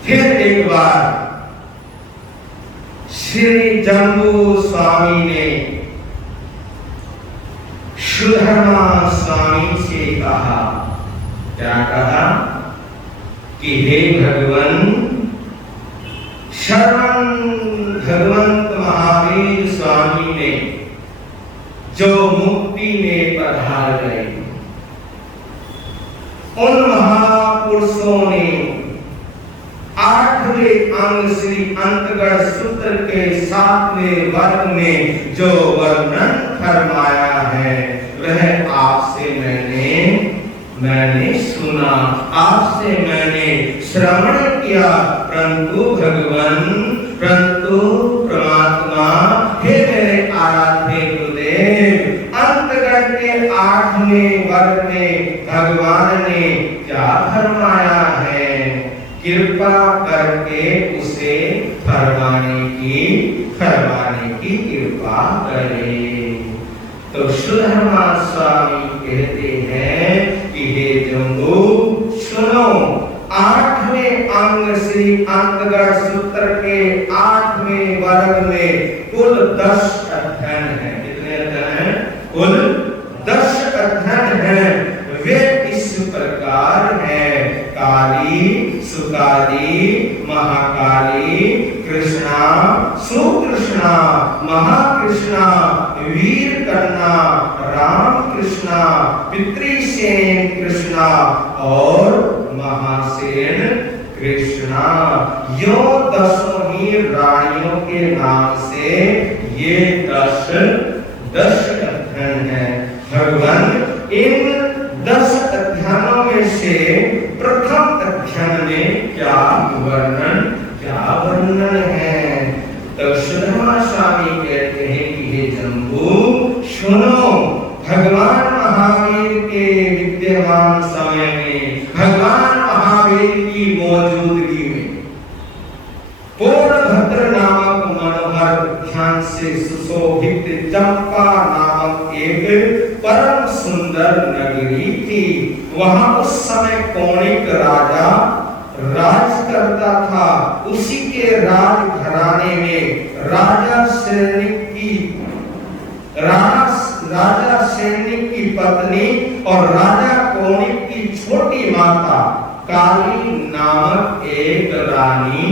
फिर एक बार श्री जम्बू स्वामी ने सुधर्मा स्वामी से कहा, क्या कहा कि हे भगवान, शरण भगवंत महावीर स्वामी ने जो मुक्ति में पधार गए, उन महापुरुषों ने 8वें अंग श्री अंतगढ़ सूत्र के 7वें वर्ग में जो वर्णन फरमाया है वह आपसे मैंने सुना, आपसे मैंने श्रवण किया। परंतु भगवान, परंतु परमात्मा, हे मेरे आराध्य गुरुदेव, अंतगढ़ के 8वें वर्ग में भगवान ने क्या फरमाया है, कृपा करके उसे फरमाने की कृपा करें। तो सुधर्मा स्वामी कहते हैं कि हे जम्बू, सुनो, 8वें अंग श्री अंतगढ़ सूत्र के 8वें वर्ग में कुल 10 अध्ययन है। कितने अध्ययन हैं? कुल 10 अध्ययन हैं। वे इस प्रकार है: काली, सुकाली, महाकाली, कृष्णा, सुकृष्णा, महाकृष्णा, वीर कन्ना, राम कृष्णा, पितृसेन कृष्णा और महासेन कृष्णा। यो 10 ही रानियों के नाम से ये 10 अध्ययन है। भगवान इन 10 अध्ययनों में से प्रथम अध्ययन में क्या वर्णन है? तो सुधर्मा स्वामी कहते हैं कि हे जम्बू, सुनो, भगवान महावीर के विद्यमान समय में, भगवान महावीर की मौजूदगी में पूर्णभद्र नामक मनोहर उद्यान से सुशोभित चंपा नामक एक परम सुंदर नगरी थी। वहां उस समय कौणिक राजा राज करता था। उसी के राज घराने में राजा सैनिक की पत्नी और राजा कौणिक की छोटी माता काली नामक एक रानी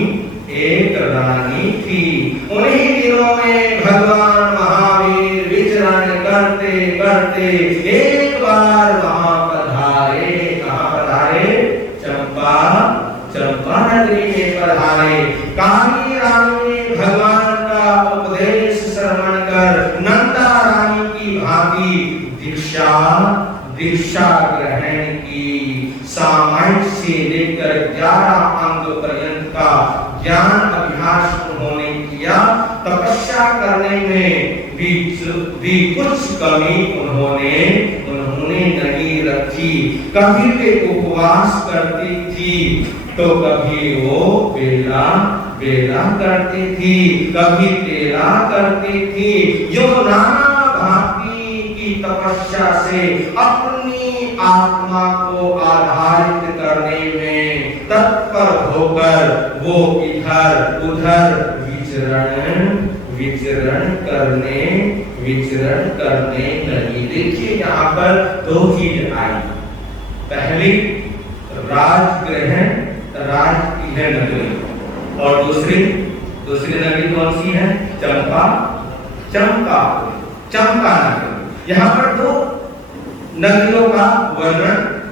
थी। उन्हीं दिनों में भगवान महावीर विचरण करते करते एक बार वहां पधारे। कहां पधारे? चंपा नगरी में पधारे। काली रानी ने भगवान का उपदेश श्रवण कर नंदा रानी की भांति दीक्षा ग्रहण की। सामान्य से लेकर 11 अंग पर्यंत का ज्ञान अभ्यास उन्होंने किया। तपस्या करने में भी कुछ कमी उन्होंने नहीं रखी। कभी वे उपवास करती थी तो कभी वो बेला करती थी, कभी तेला करती थी। यो नाना भांति की तपस्या से अपनी आत्मा को आधारित करने में तत्पर होकर वो इधर उधर विचरण करने लगी। देखिए यहाँ पर 2 चीज आई। पहली राजगृह नगरी और दूसरी नगरी कौन सी है? चंपा नगरी। यहाँ पर 2 नगरियों का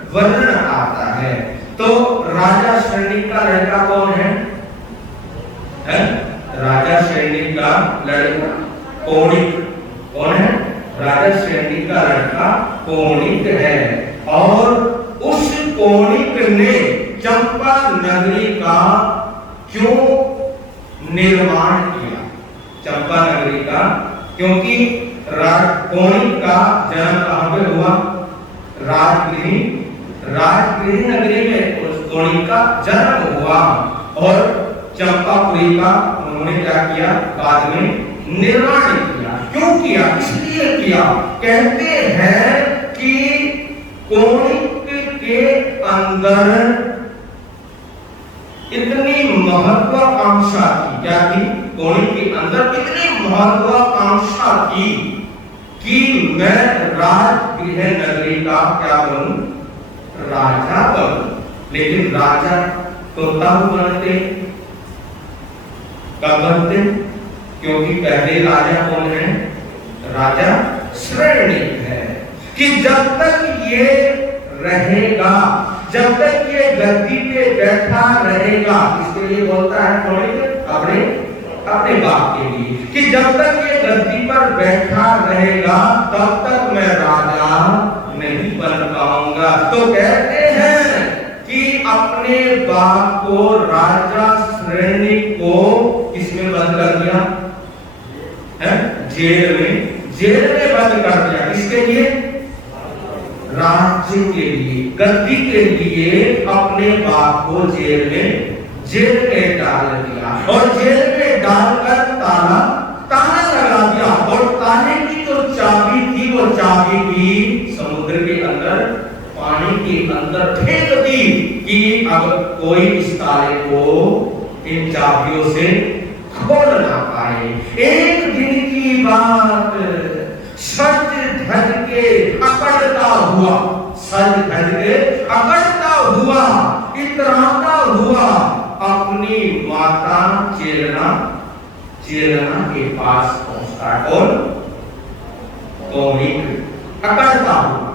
वर्णन आता है। तो राजा श्रेणी का लड़का कौन है? राजा श्रेणी का लड़का कौणिक कौन है? राजा श्रेणी का लड़का कौणिक है। और उस कौणिक ने चंपा नगरी का क्यों निर्माण किया? चंपा नगरी का, क्योंकि कौणिक का जन्म कहां पे हुआ? राजगृह नगरी में उस कौणिक का जन्म हुआ और चंपापुरी का उन्होंने क्या किया? बाद में निर्माण किया। क्यों किया? इसलिए किया, कहते हैं कि कौणिक के अंदर इतनी महत्वाकांक्षा थी, क्या थी? कोणी के अंदर इतनी महत्वाकांक्षा थी कि मैं राजगृह नगरी का क्या बनूं? राजा बनूं। लेकिन राजा तो तब बनते, कब बनते? क्योंकि पहले राजा कौन है? राजा श्रेणिक है कि जब तक ये रहेगा, जब तक ये गद्दी पे बैठा रहेगा, इसके लिए बोलता है अपने बाप के लिए कि जब तक ये गद्दी पर बैठा रहेगा तब तक मैं राजा नहीं बन पाऊंगा। तो कहते हैं कि अपने बाप को, राजा श्रेणी को किसमें बंद कर दिया है? जेल में बंद कर दिया। किसके लिए? राज्य के लिए, गद्दी के लिए अपने बाप को जेल में डाल दिया और जेल में डालकर ताला लगा दिया। और ताले की जो चाबी थी वो चाबी भी समुद्र के अंदर, पानी के अंदर फेंक दी कि अगर कोई इस ताले को इन चाबियों से खोल ना पाए। एक दिन की बात, सज धज के अकड़ता हुआ, इतराता हुआ अपनी माता चेलना के पास पहुंचता है और अकड़ता हुआ,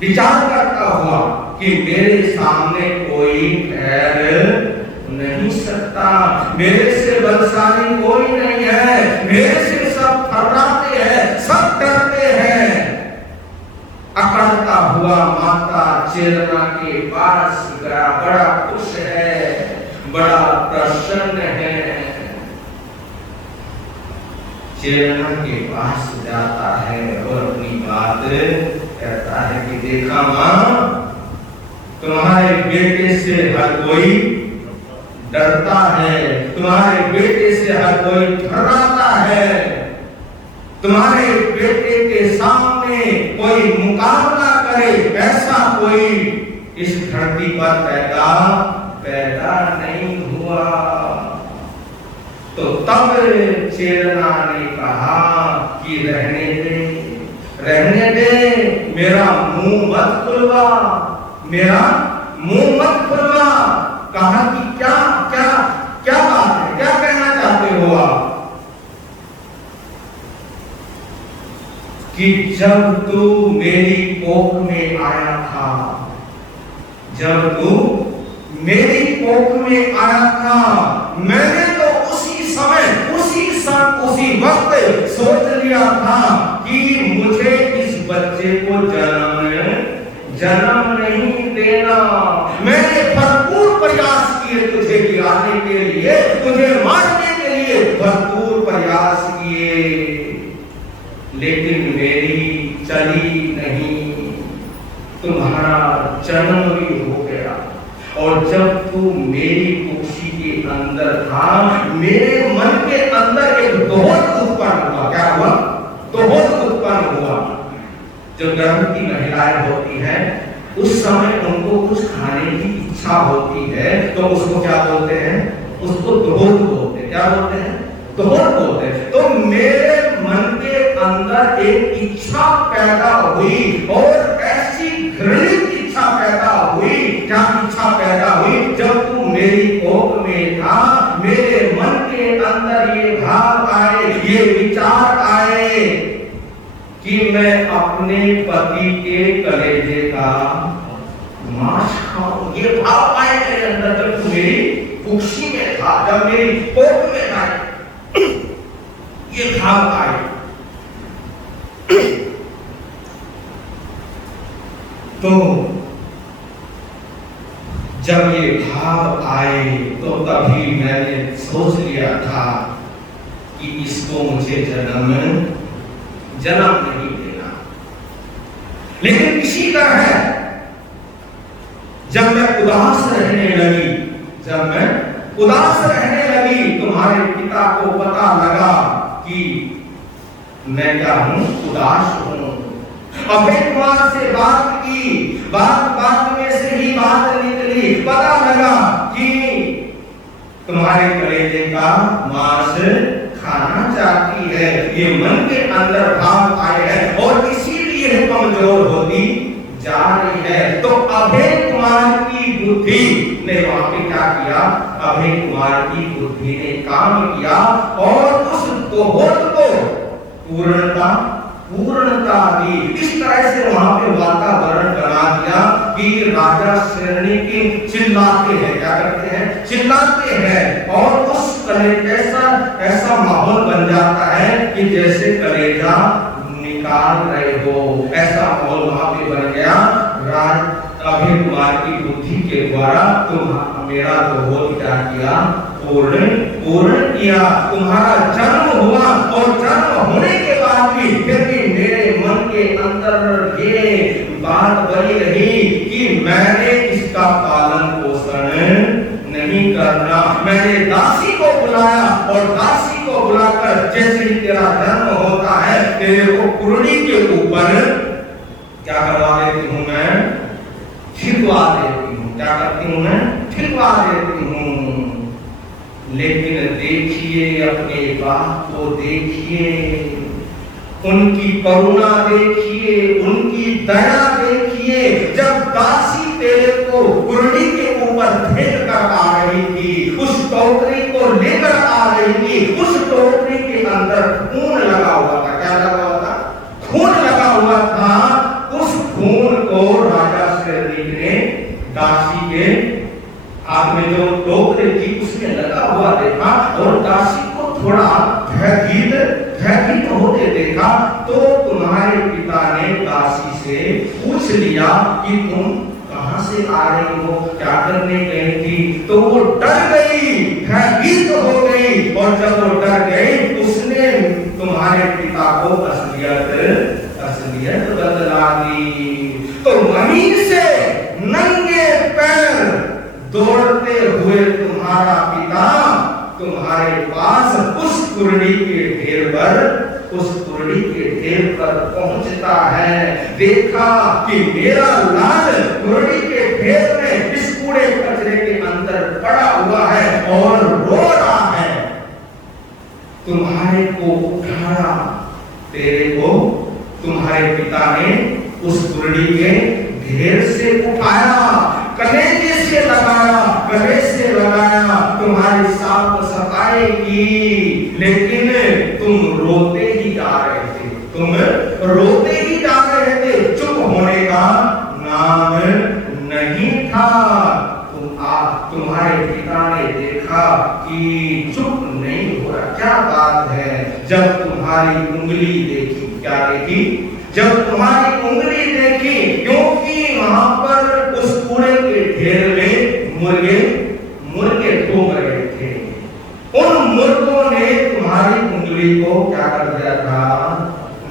विचार करता हुआ कि मेरे सामने कोई ठहर नहीं सकता, मेरे से बलशाली कोई नहीं है, मेरे से सब थर्राते हैं, सब डरते हैं। अकड़ता हुआ माता चेलना के पास गया, बड़ा खुश है, बड़ा प्रसन्न है। चेलना के पास जाता है और अपनी बात कहता है कि देखा मां, तुम्हारे बेटे से हर कोई डरता है, तुम्हारे बेटे से हर कोई थर्राता है, तुम्हारे बेटे के सामने कोई मुकाबला करे ऐसा कोई इस धरती पर पैदा नहीं हुआ। तो तब चेलना ने कहा कि रहने दे, मेरा मुंह मत खुलवा। कहा कि क्या बात है, क्या कहना चाहते हो आप? कि जब तू मेरी कोख में आया था, मैंने तो उसी समय, उसी वक्त सोच लिया था कि मुझे इस बच्चे को जन्म नहीं देना। मैंने भरपूर प्रयास किए तुझे गिराने के लिए, तुझे मारने के लिए भरपूर प्रयास किए, लेकिन मेरी चली नहीं। तुम्हारा जन्म भी हो गया और जब तू मेरी कुक्षी के अंदर था, मेरे मन के अंदर एक दोहत उत्पन्न हुआ। क्या हुआ? दोहत उत्पन्न हुआ। जो गर्भवती महिलाएं होती हैं उस समय उनको कुछ खाने की इच्छा होती है, तो उसको क्या बोलते हैं? उसको दोहत बोलते हैं। क्या बोलते हैं? दोहत बोलते हैं। तो मेरे मन के अंदर एक इच्छा पैदा हुई और ऐसी घृणित इच्छा पैदा हुई। क्या इच्छा पैदा हुई? जब तू मेरी कोख में था, मेरे मन के अंदर ये भाव आए, ये विचार आए कि मैं अपने पति के कलेजे का मांस खाऊं। ये भाव आए मेरे अंदर जब तू मेरी कुक्षी में था, जब मेरी कोख में था, ये भाव आए। तो जब ये भाव आए तो तभी मैंने सोच लिया था कि इसको मुझे जन्म नहीं देना। लेकिन इसी तरह जब मैं उदास रहने लगी, तुम्हारे पिता को पता लगा कि मैं क्या हूं? उदास हूं। अभय कुमार से बात की, बात में से ही बात निकली, पता लगा कि तुम्हारे कलेजे का मांस खाना चाहती है। ये मन के अंदर भाव आए हैं और इसीलिए कमजोर होती जा रही है। तो अभय कुमार की बुद्धि ने वहां पे क्या किया? अभय कुमार की बुद्धि ने काम किया और उस दोहत को पूर्णता दी। इस तरह से वहां पे वातावरण बना दिया कि राजा श्रेणी चिल्लाते हैं। क्या करते हैं? चिल्लाते हैं। और उस कलेजे ऐसा माहौल बन जाता है कि जैसे कलेजा निकाल रहे हो, ऐसा माहौल वहां पे बन गया। अभय कुमार की बुद्धि के द्वारा तुम मेरा दोहत क्या किया? पूर्ण किया। तुम्हारा जन्म हुआ और जन्म होने के बाद भी फिर भी मेरे मन के अंदर ये बात बनी रही कि मैंने इसका पालन पोषण नहीं करना। मैंने दासी को बुलाया और दासी को बुलाकर जैसे ही तेरा जन्म होता है तेरे को कुर्ड़ी के ऊपर क्या करवा देती हूँ? मैं छिपवा देती हूँ। क्या करती हूँ? मैं छिपवा देती हूँ। लेकिन देखिए अपने बाप को, देखिए उनकी करुणा, देखिए उनकी दया, देखिए जब दासी तेरे को कुर्ड़ी के ऊपर फेंक कर आ रही थी, उस टोकरी को लेकर आ रही थी, उस टोकरी के अंदर खून लगा हुआ था। क्या लगा हुआ था? खून लगा हुआ था। उस खून को राजा श्रेणी ने दासी के हाथ में जो टोकरी थी उसमें लगा हुआ देखा और दासी को थोड़ा भयभीत होते देखा। तो तुम्हारे पिता ने दासी से पूछ लिया कि तुम कहां से आ रही हो, क्या करने गई थी? तो वो डर गई, भयभीत हो गई और जब वो डर गई उसने तुम्हारे पिता को असलियत बतला दी। तो वहीं से नंगे पैर दौड़ते हुए तुम्हारा पिता तुम्हारे पास उस कुर्ड़ी के ढेर पर पहुंचता है। देखा कि मेरा लाल कुर्ड़ी के ढेर में इस कूड़े कचरे के अंदर पड़ा हुआ है और रो रहा है। तुम्हारे को उठाया, तेरे को तुम्हारे पिता ने उस कुर्ड़ी के ढेर से उठाया, कलेजे से लगाया, गले से लगाया, तुम्हारी साफ सफाई की। लेकिन तुम रोते ही जा रहे थे, तुम रोते ही जा रहे थे। चुप होने का नाम नहीं था। तुम्हारे पिता ने देखा कि चुप नहीं हो रहा, क्या बात है। जब तुम्हारी उंगली देखी, क्या देखी? जब तुम्हारी उंगली देखी, क्योंकि वहां पर उस कूड़े के ढेर में मुर्गे घूम रहे थे। उन मुर्गों ने तुम्हारी उंगली को क्या कर दिया था?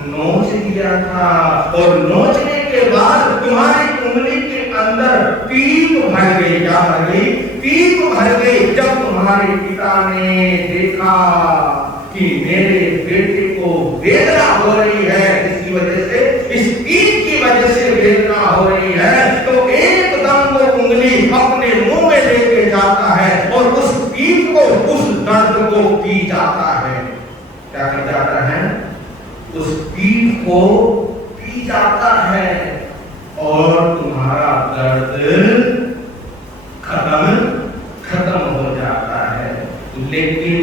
नोच दिया था। और नोचने के बाद तुम्हारी उंगली के अंदर पीप भर गई। क्या भर गई? पीप भर गई। जब तुम्हारे पिता ने देखा कि मेरे बेटे को वेदना हो रही है, इसकी वजह से, इस पीप की वजह से वेदना हो रही है, तो एकदम वो उंगली अपने मुंह में लेके जाता है और उस पीप को, उस दर्द को पी जाता है। क्या कर जाता है? उस पीप को पी जाता है और तुम्हारा दर्द खत्म हो जाता है। लेकिन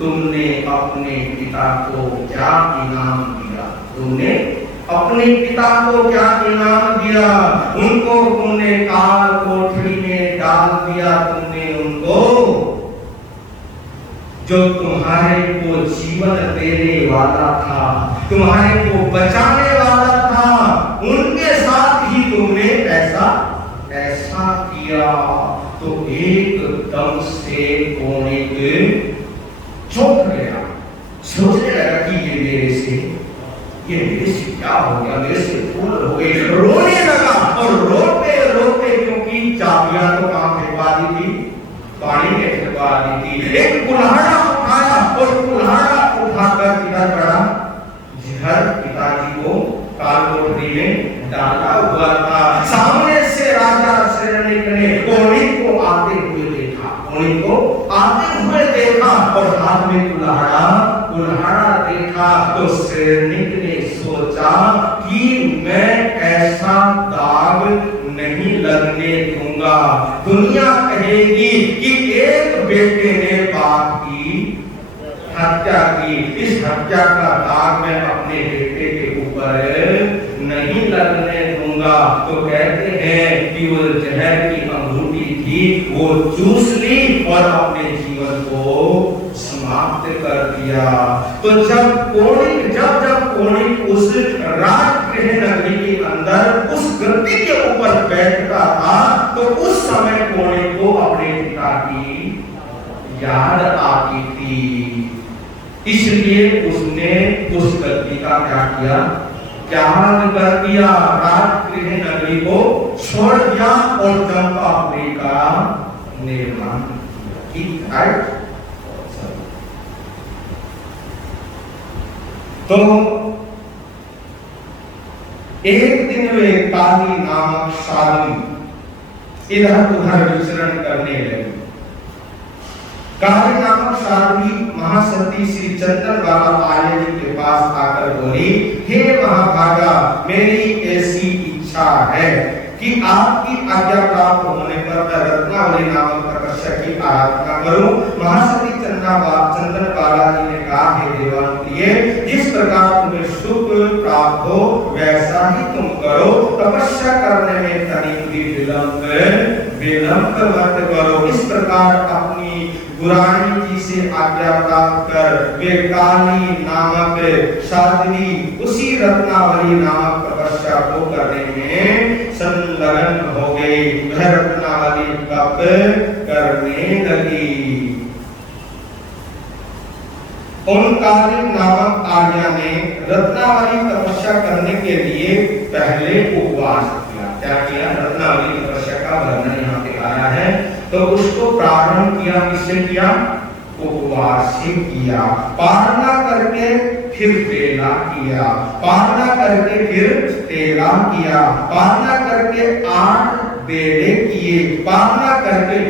तुमने अपने पिता को क्या इनाम दिया? तुमने अपने पिता को क्या इनाम दिया? उनको तुमने काल कोठरी में डाल दिया। तुमने उनको, जो तुम्हारे को जीवन देने वाला था, तुम्हारे को बचाने वाला था, उनके साथ ही तुमने ऐसा किया। तो एकदम से कोने के चौंक गया, सोचने लगा कि ये मेरे से क्या हो गया, मेरे से भूल हो गई। रोने लगा और रोते रोते, क्योंकि चाबियां तो कहां फेंकवा दी थी? पानी में फेंकवा दी थी। एक कुल्हाड़ा उठाया और कुल्हाड़ा उठाकर किधर पड़ा? जिधर पिताजी को काल कोठरी में डाला हुआ था। सामने से राजा श्रेणी ने कोने को आते हुए देखा। मुनि को आते हुए देखा और हाथ में कुल्हाड़ा देखा तो सैनिक ने सोचा कि मैं ऐसा दाग नहीं लगने दूंगा। दुनिया कहेगी कि एक बेटे ने बाप की हत्या की, इस हत्या का दाग मैं अपने बेटे के ऊपर नहीं लगने दूंगा। तो कहते हैं कि वो जहर की अंगूठी थी वो चूस ली और अपने जीवन को समाप्त कर दिया। तो जब कोणिक उस राजगृह नगरी के अंदर उस गद्दी के ऊपर बैठता था तो उस समय कोणिक को अपने पिता की याद आती थी, इसलिए उसने उस गद्दी का क्या किया, त्याग कर दिया, राजगृह नगरी को छोड़ दिया और चंपापुरी का निर्माण किया। तो एक दिन वे काली नामक साध्वी इधर उधर विचरण करने लगी। काली नामक साध्वी महासती श्री चंदन बाबा आर्य जी के पास आकर बोली, हे महाभागा, मेरी ऐसी इच्छा है कि आपकी आज्ञा प्राप्त होने पर मैं रत्नावली नामक तपस्या की आराधना करूं। महासती चंदन बाला जी ने कहा, हे देवांप्रिय, जिस प्रकार तुम्हें सुख प्राप्त हो वैसा ही तुम करो। तपस्या करने में तनिक भी विलंब मत करो। इस प्रकार अपनी गुरानी जी से आज्ञा प्राप्त कर वे काली नामक साध्वी उसी रत्नावली नामक तपस्या को करने में संलग्न हो गई। वह रत्नावली तप करने लगी। उन काली नामक आर्या ने रत्नावली तपस्या करने के लिए पहले उपवास किया। क्या किया? रत्नावली तपस्या का वर्णन यहाँ पे आया है। तो उसको प्रारंभ किया, किससे किया? उपवास से किया। पारना करके फिर बेला किया, पारना करके फिर तेला किया, पारना करके 8 बेले किए, पारना करके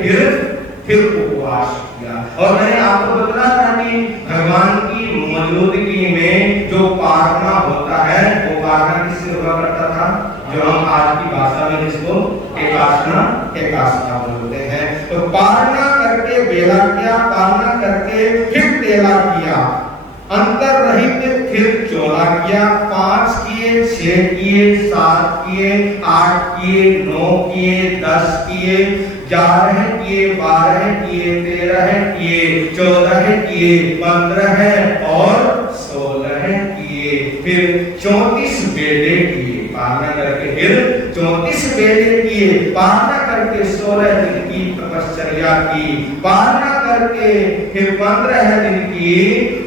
फिर उपवास किया। और मैंने आपको बताया था कि भगवान की मौजूदगी में जो पारना होता है वो पारना किससे हुआ करता था? जो हम आज की भाषा में जिसको एकासना बोलते हैं। तो पारना करके बेला किया, पारना करके फिर तेला किया, अंतर रहित फिर चोला किया, 5 किए, 6 किए, 7 किए, 8 किए, 9 किए, 10 किए, 11 किए, 12 किए, 13 किए, 14 किए, 15 और 16 किए, फिर 34 बेले किए। पारना करके फिर 34 बेले किए, पारना करके 16 दिन की तपश्चर्या की, पारना करके फिर 15 दिन की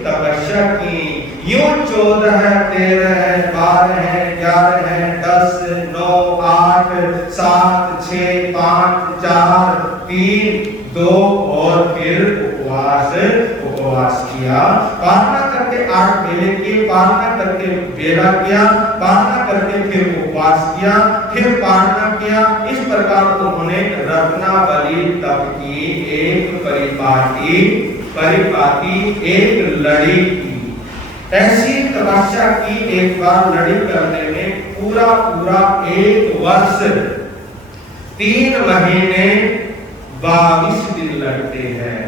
तपस्या की। यूं 14, 13, 12, 11, 10, 9, 8, 7, 6, 5, 4, 3, 2 और फिर उपवास किया। पारना करके 8 बेले किए, पारना करके बेला किया, पारना करके फिर उपवास किया, फिर पारना किया। इस प्रकार उन्होंने रत्नावली तप की एक परिपाटी एक लड़ी की। ऐसी तपस्या की एक बार लड़ी करने में पूरा 1 वर्ष 3 महीने 22 दिन लगते हैं।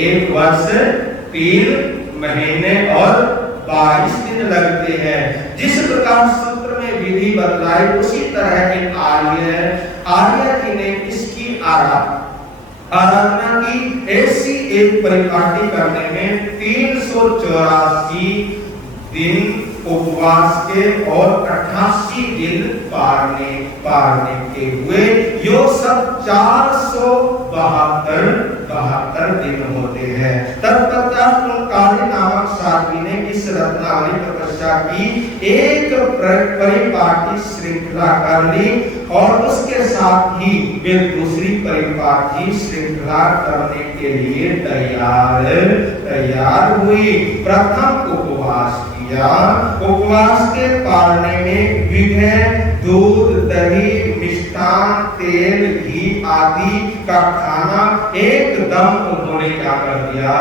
1 वर्ष 3 महीने और 22 दिन लगते हैं। जिस प्रकार सूत्र में विधि बतलाई उसी तरह के आर्य जी ने इसकी आराधना की। ऐसी एक परिपाटी करने में 384 दिन उपवास के और 88 दिन पारने के हुए। यो सब 472 दिन होते हैं। तत्पश्चात काली नामक साध्वी ने इस रत्नावली तपस्या की एक परिपाटी श्रृंखला कर ली और उसके साथ ही वे दूसरी परिपाटी श्रृंखला करने के लिए तैयार हुई। प्रथम उपवास की, किया। उपवास के पालने में विघ्न दूध, दही, मिष्ठान, तेल, घी आदि का खाना एकदम उन्होंने क्या कर दिया,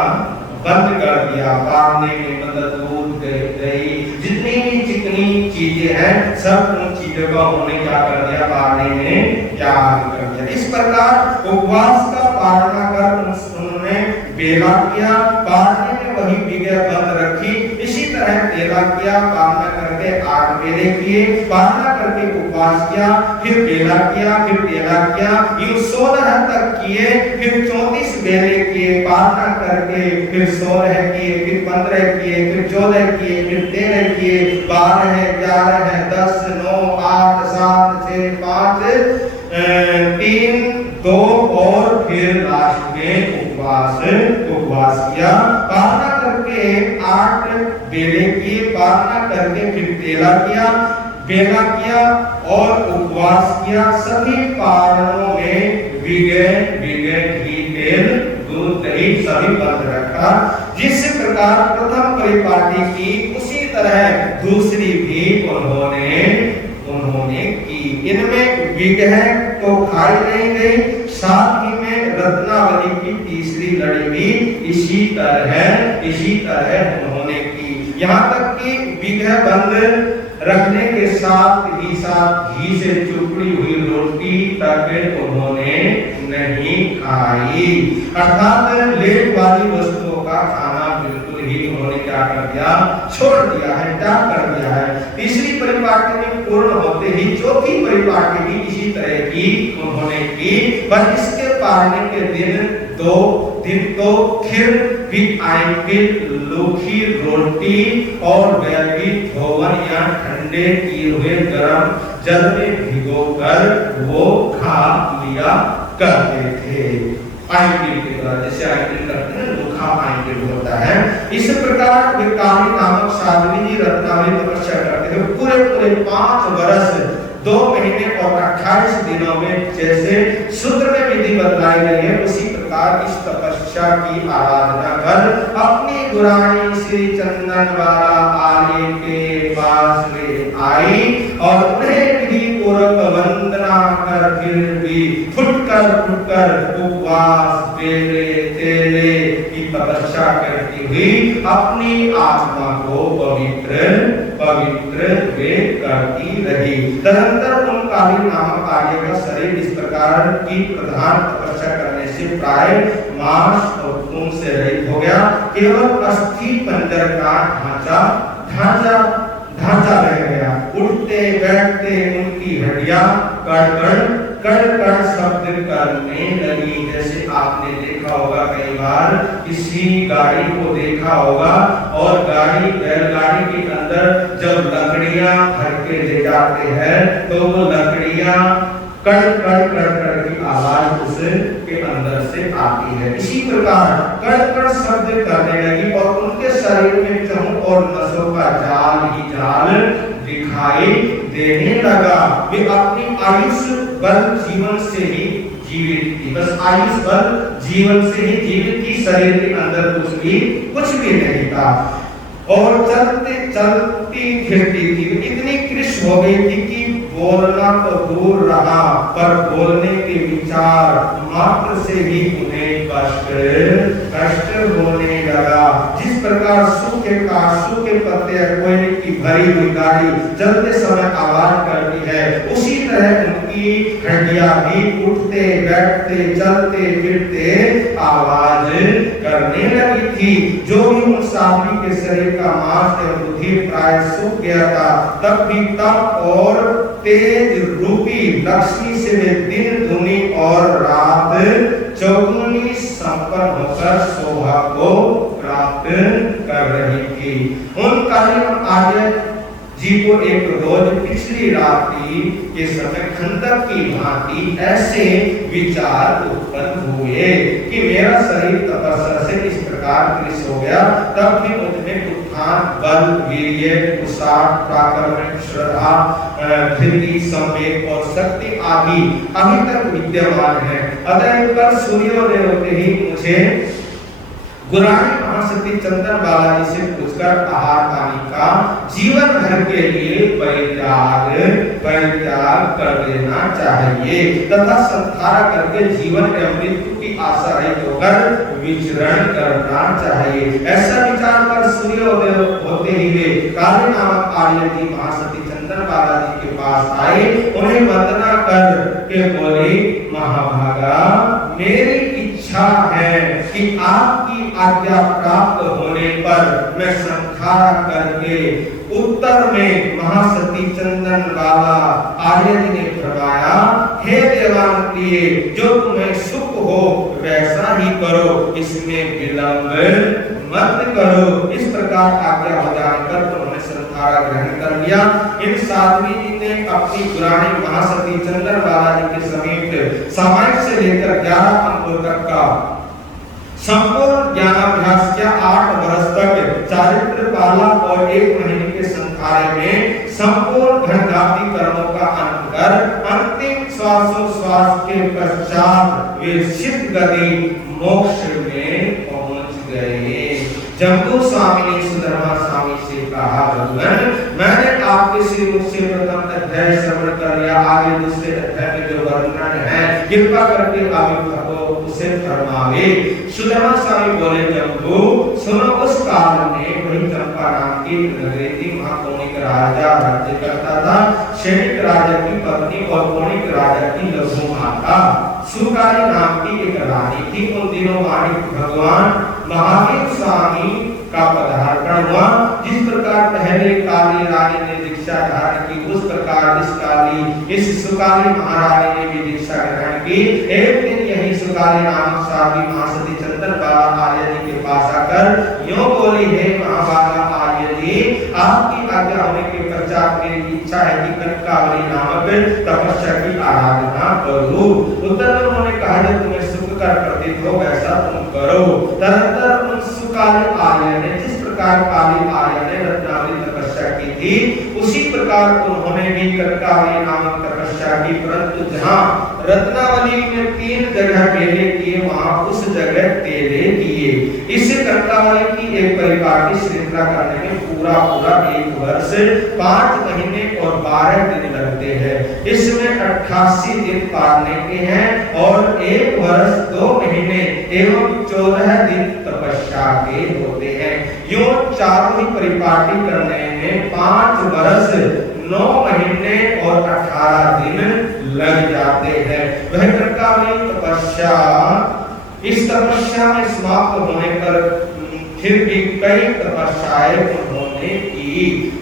बंद कर दिया। पालने में मतलब दूध, दही, जितनी भी चिकनी चीजें हैं सब उन चीजों का उन्होंने क्या कर दिया, पालने में त्याग कर दिया। इस प्रकार उपवास का पालना कर उन्होंने बेला किया, पालने में वही विघ्न बंद रखी। इसी तरह बेला किया, पालना करके 8 बेले किए, पालना करके उपवास किया, फिर बेला किया, फिर बेला किया, यूं 16 तक किए, फिर 34 बेले किए, पालना करके फिर 16 किए, फिर 15 किए, फिर 14 किए, फिर 13 किए, 12, 11, 10, 9, 8, 7, 6, 5, 3, 2 और फिर लास्ट में उपवास किया। पालना करके 8 बेले किए, पालना करके फिर बेला किया और उपवास किया। सभी पालनों में विघ्न, घी, तेल, दूध, दही सभी बंद रखा। जिस प्रकार प्रथम परिपाटी की उसी तरह दूसरी भी उन्होंने की। इनमें विघ्न तो खाई नहीं गई, साथ ही में रत्नावली की तीसरी लड़ी भी इसी तरह उन्होंने की। यहाँ तक कि विघ्न बंद रखने के साथ घी से चुपड़ी हुई रोटी तक उन्होंने नहीं खाई। अर्थात लेट वाली वस्तुओं का खाना बिल्कुल ही उन्होंने क्या कर दिया, छोड़ दिया है, त्याग कर दिया है। तीसरी परिपाटी में पूर्ण होते ही चौथी परिपाटी भी इसी तरह की उन्होंने की। पर इसके पालने के दिन 2 दिन तो खीर भी आएंगे, लूखी रोटी और वैभी धोवन या ठंडे किए हुए गर्म जल में भिगोकर वो खा लिया करते थे। आइंटिल के द्वारा, जैसे आइंटिल करते हैं लूखा आइंटिल होता है। इस प्रकार वे काली नामक साध्वी जी रत्नावली तपस्या करते थे। पूरे 5 वर्ष 2 महीने और 28 दिनों में जैसे सूत्र में विधि बतलाई गई है उसी प्रकार इस तपस्या की आराधना कर अपनी गुरानी श्री चंदन वाला आर्य के पास वे आई और उन्हें विधि पूर्वक वंदना कर फिर भी फुटकर उपवास, बेले, तेले की तपस्या करती हुई अपनी आत्मा को पवित्र वे करती रही। तदंतर उन काली नामक आर्य का शरीर इस प्रकार की प्रधान तपस्या करने से प्राय मांस और खून से रहित हो गया। केवल अस्थि पंजर का ढांचा रह गया। उठते बैठते उनकी हड्डियां कड़ शब्द करने लगी। जैसे आपने देखा होगा कई बार किसी गाड़ी को देखा होगा और बैलगाड़ी के अंदर जब लकड़ियां भर के ले जाते हैं तो वो लकड़ियां कड़ की आवाज उसके अंदर से आती है। इसी प्रकार कड़ शब्द करने लगी और उनके शरीर में चमू और नसों का जाल दिखाई देने लगा। वे अपनी आयुष बल जीवन से ही जीवित थी, बस आयुष बल जीवन से ही जीवित थी, शरीर के अंदर कुछ भी नहीं था। और चलती फिरती थी, इतनी कृष्ण हो गई थी कि बोलना तो दूर रहा पर बोलने के विचार मात्र से ही उन्हें कष्ट होने लगा। जिस प्रकार सूखे पत्ते कोयले की भरी हुई गाड़ी चलते समय आवाज करती है, उसी तरह उनकी हड्डियां भी उठते बैठते चलते फिरते आवाज करने लगी थी। जो भी उन साध्वी के शरीर का मांस एवं बुद्धि प्राय सूख गया था, तब भी तप और तेज रूपी लक्ष्मी से वे दिन दुनी और रात चौगुनी संपन्न होकर शोभा को प्राप्त कर रही थी। उन कालीन आर्य जी को एक रोज पिछली रात्रि के समय खंडक की भांति ऐसे विचार उत्पन्न हुए कि मेरा शरीर तपस्या से इस प्रकार कृष हो गया। तब भी मुझमें उत्थान बल, वीर्य, उत्साह, पराक्रम, श्रद्धा, धृति, संवेग और शक्ति आदि अभी तक विद्यमान है। अतः कल सूर्योदय होते ही मुझे गुरानी महासती चंदन बाला जी से पूछकर आहार पानी का जीवन भर के लिए परित्याग कर देना चाहिए तथा संसार करके जीवन के मृत्यु की आशा रहित होकर विचरण करना चाहिए। ऐसा विचार कर सूर्योदय होते ही वे काली नामक आर्य जी महासती चंदन बाला जी के पास आए, उन्हें वंदना कर के बोली, महाभागा मेरी इच्छा है कि आपकी आज्ञा प्राप्त होने पर मैं संहार करके उत्तर में महासती चंदन बाला आर्य जी ने फरमाया, हे देवान प्रिय, जो तुम्हें सुख हो वैसा ही करो, इसमें विलंब मत करो। इस प्रकार आज्ञा हो जाने पर उन्होंने संहार ग्रहण कर लिया। इन साध्वी जी ने अपनी पुरानी महासती चंदन बाला जी के समीप सामायिक से लेकर 11 अंकों तक का संपूर्ण ज्ञानाभ्यास किया। 8 वर्ष तक चारित्र पाला और 1 महीने के संखारे में संपूर्ण घनघाती कर्मों का अंत कर अंतिम श्वासोश्वास के पश्चात वे सिद्ध गति मोक्ष में पहुंच गए। जम्बू स्वामी ने सुधर्मा स्वामी से कहा, भगवान मैंने आपके श्रीमुख से प्रथम अध्याय श्रवण कर लिया, आगे दूसरे अध्याय में जो वर्णन है कृपा करके आप उसे फरमावे। सुधर्मा स्वामी बोले, जम्बू सुनो, उस काल में वही चंपा नाम की नगरी थी, वहां कौनिक राजा राज्य करता था। शैनिक राजा की पत्नी और कौनिक राजा की लघु माता सुकाली नाम की एक रानी थी। उन दिनों मानिक भगवान महावीर स्वामी का पदार्पण हुआ। जिस प्रकार पहले काली रानी ने दीक्षा धारण की, उस प्रकार इस सुकाली महारानी ने भी दीक्षा ग्रहण की। एक दिन यही सुकाली नामक साध्वी महासती चंदन बाला आर्य जी के पास आकर यूं बोली, हे महाबाला आर्य जी, आपकी आज्ञा होने के पश्चात मेरी इच्छा है कि कनकावली नामक तपस्या की आराधना करूं। उत्तर में उन्होंने कहा, जब तुम्हें सुखकर प्रतीत हो वैसा तुम करो। तदंतर उन सुकाली आर्य ने, जिस प्रकार काली आर्य ने रत्नावली तपस्या की थी, उसी प्रकार उन्होंने भी कनकावली नामक तपस्या की, परंतु जहां रत्नावली में 3 जगह मेले किए, वहां उस जगह तेले किए। इससे कनकावली की एक परिपाटी श्रृंखला करने में पूरा 1 वर्ष 5 महीने और 12 दिन लगते हैं। इसमें 88 दिन पारने के हैं और 1 वर्ष 2 महीने एवं 14 दिन तपस्या के होते हैं। यूं चारों ही परिपाटी करने में 5 वर्ष 9 महीने और 18 दिन लग जाते हैं। वह कनकावली तपस्या, इस तपस्या में समाप्त होने पर फिर भी कई तपस्याएं उन्होंने की,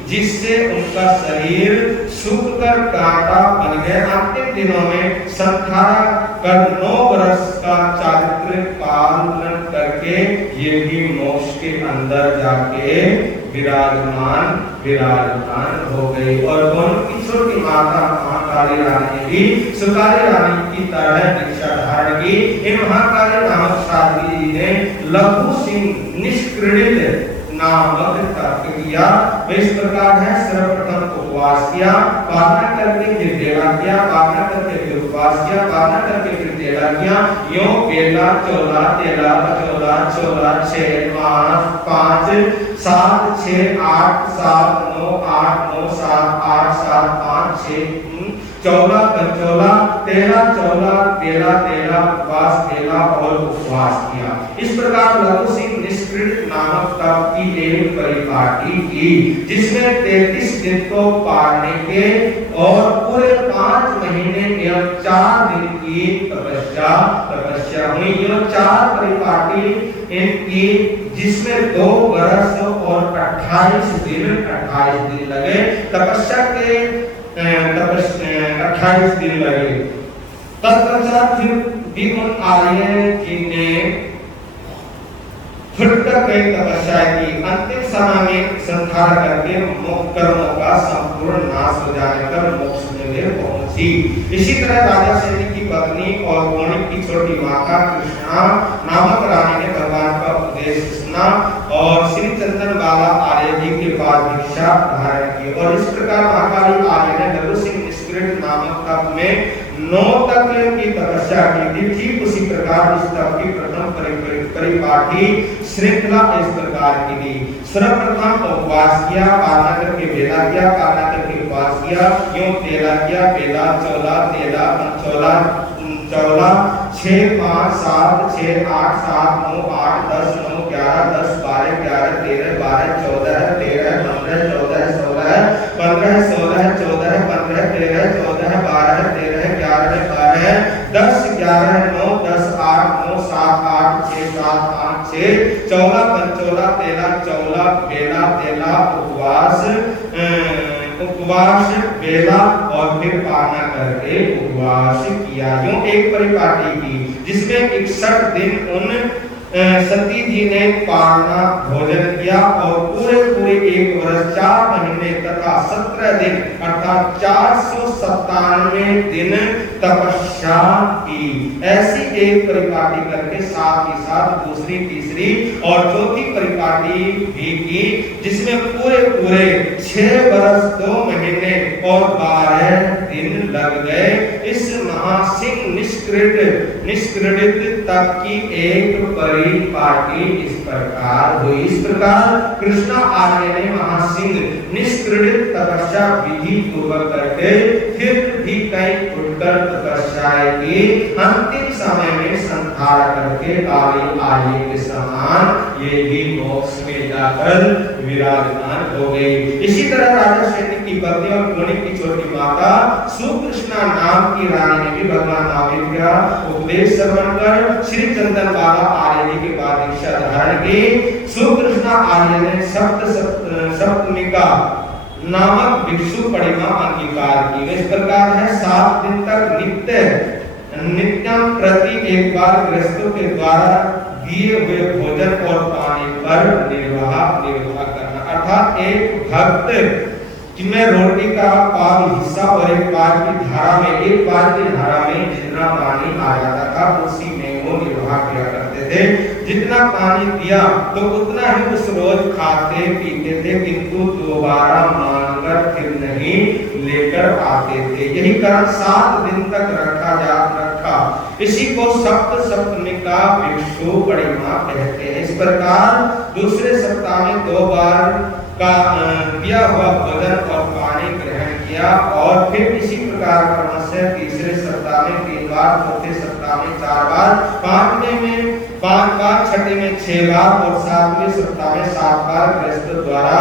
जिससे उनका शरीर सूखकर कांटा बन गया। अंतिम दिनों में संखारा कर 9 वर्ष का चारित्र पालन करके ये भी मोक्ष के अंदर जाके विराजमान हो गई। और दोनों की छोटी माता महाकाली रानी ने भी सुकाली रानी की तरह दीक्षा धारण की। इन महाकाली नामक साध्वी जी ने लघु सिंह निष्क्रिय नामक तप किया। इस प्रकार है, सर्वप्रथम उपवास किया, पालना करके फिर देवा किया, पालना करके फिर उपवास किया, पालना करके फिर देवा किया। यो बेला चोला तेला चोला चोला 6 5 7 6 8 7 9 8 9 7 8 7 5 6 14 13 उपवास तेला और उपवास किया। इस प्रकार लघु सिंह निष्क्रिय नामक तप की एक परिपाटी की, जिसमें 33 दिन को पारने के और पूरे 5 महीने एवं 4 दिन की तपस्या हुई। ये 4 परिपाटी इनकी, जिसमें 2 वर्ष और 28 दिन लगे। तपस्या के 28 दिन लगे। तत्पश्चात फिर उन आर्य जी ने फुटकर कई तपस्या की। अंतिम समय में संहार करके मोक्ष कर्मों का संपूर्ण नाश हो जाने पर मोक्ष में वे पहुंची। इसी तरह राजा सेनी की पत्नी और कौनिक की छोटी माता कृष्णा नामक रानी ने भगवान का उपदेश सुना और श्री चंदन बाला आर्य जी के पास दीक्षा धारण की। और इस प्रकार महाकाली आर्य ने लघु सिंह निष्क्रिय नामक तप में 9 तक की तपस्या की थी। ठीक उसी प्रकार इस तप की प्रथम परिपाठी श्रृंखला इस प्रकार की थी। सर्वप्रथम उपवास किया, पालना करके बेला किया, पालना करके उपवास किया, यूं तेला किया, बेला चौला, तेला चौला चौला 6 5 7 6 8 7 9 8 10 9 11 10 12 11 13 12 14 13 15 14 16 15 16 14 15 13 14 12 13 11 12 10 11 9 10 8 9 7 8 6 7 5 6 14 15 13 14 बेला तेला उपवास बेला और फिर पालना करके उपवास किया। यूं एक परिपाटी की जिसमें 61 दिन उन सती जी ने पालना भोजन किया और पूरे 1 वर्ष 4 महीने तथा 17 दिन अर्थात 497 दिन तपस्या की। ऐसी एक परिपाटी करके साथ ही साथ दूसरी, तीसरी और चौथी परिपाटी भी की, जिसमें पूरे 6 वर्ष 2 महीने और 12 दिन लग गए। इस महासिंह निष्क्रीडित तक की एक परिपाटी इस प्रकार हुई। इस प्रकार कृष्ण आर्य ने महासिंह निष्क्रीडित तपस्या विधि पूर्वक करके फिर भी कई उत्तर तपस्याएं की, अंतिम समय में संहार करके काली आर्य के समान ये भी मोक्ष में जाकर विराजमान हो गई। इसी तरह राजा सैनिक की पत्नी और गुणी की छोटी माता सुकृष्णा नाम की रानी ने भी भगवान महावीर का उपदेश श्रवण कर श्री चंदन बाबा आर्य जी के बाद दीक्षा धारण की। सुकृष्णा आर्य ने सप्तमिका नामक भिक्षु परिमा अंगीकार की। इस प्रकार है 7 दिन तक नित्यम प्रति एक बार गृहस्थों के द्वारा दिए हुए भोजन और पानी पर निर्वाह करना, अर्थात एक भक्त जिनमें रोटी का पाव हिस्सा और एक बार की धारा में जितना पानी आ जाता था उसी में वो निर्वाह किया करते थे। जितना पानी दिया तो उतना ही उस रोज खाते पीते थे, किंतु दोबारा मांगकर फिर नहीं लेकर आते थे। यही कारण 7 दिन तक रखा। इसी को सप्तमिका भिक्षु परिमा कहते हैं। इस प्रकार दूसरे सप्ताह में 2 बार का दिया हुआ भोजन और पानी ग्रहण किया और फिर इसी प्रकार क्रमशः तीसरे सप्ताह में 3 बार, चौथे सप्ताह में 4 बार, पांचवें में 5 बार, छठे में 6 बार और 7वें सप्ताह में 7 बार गृहस्थ द्वारा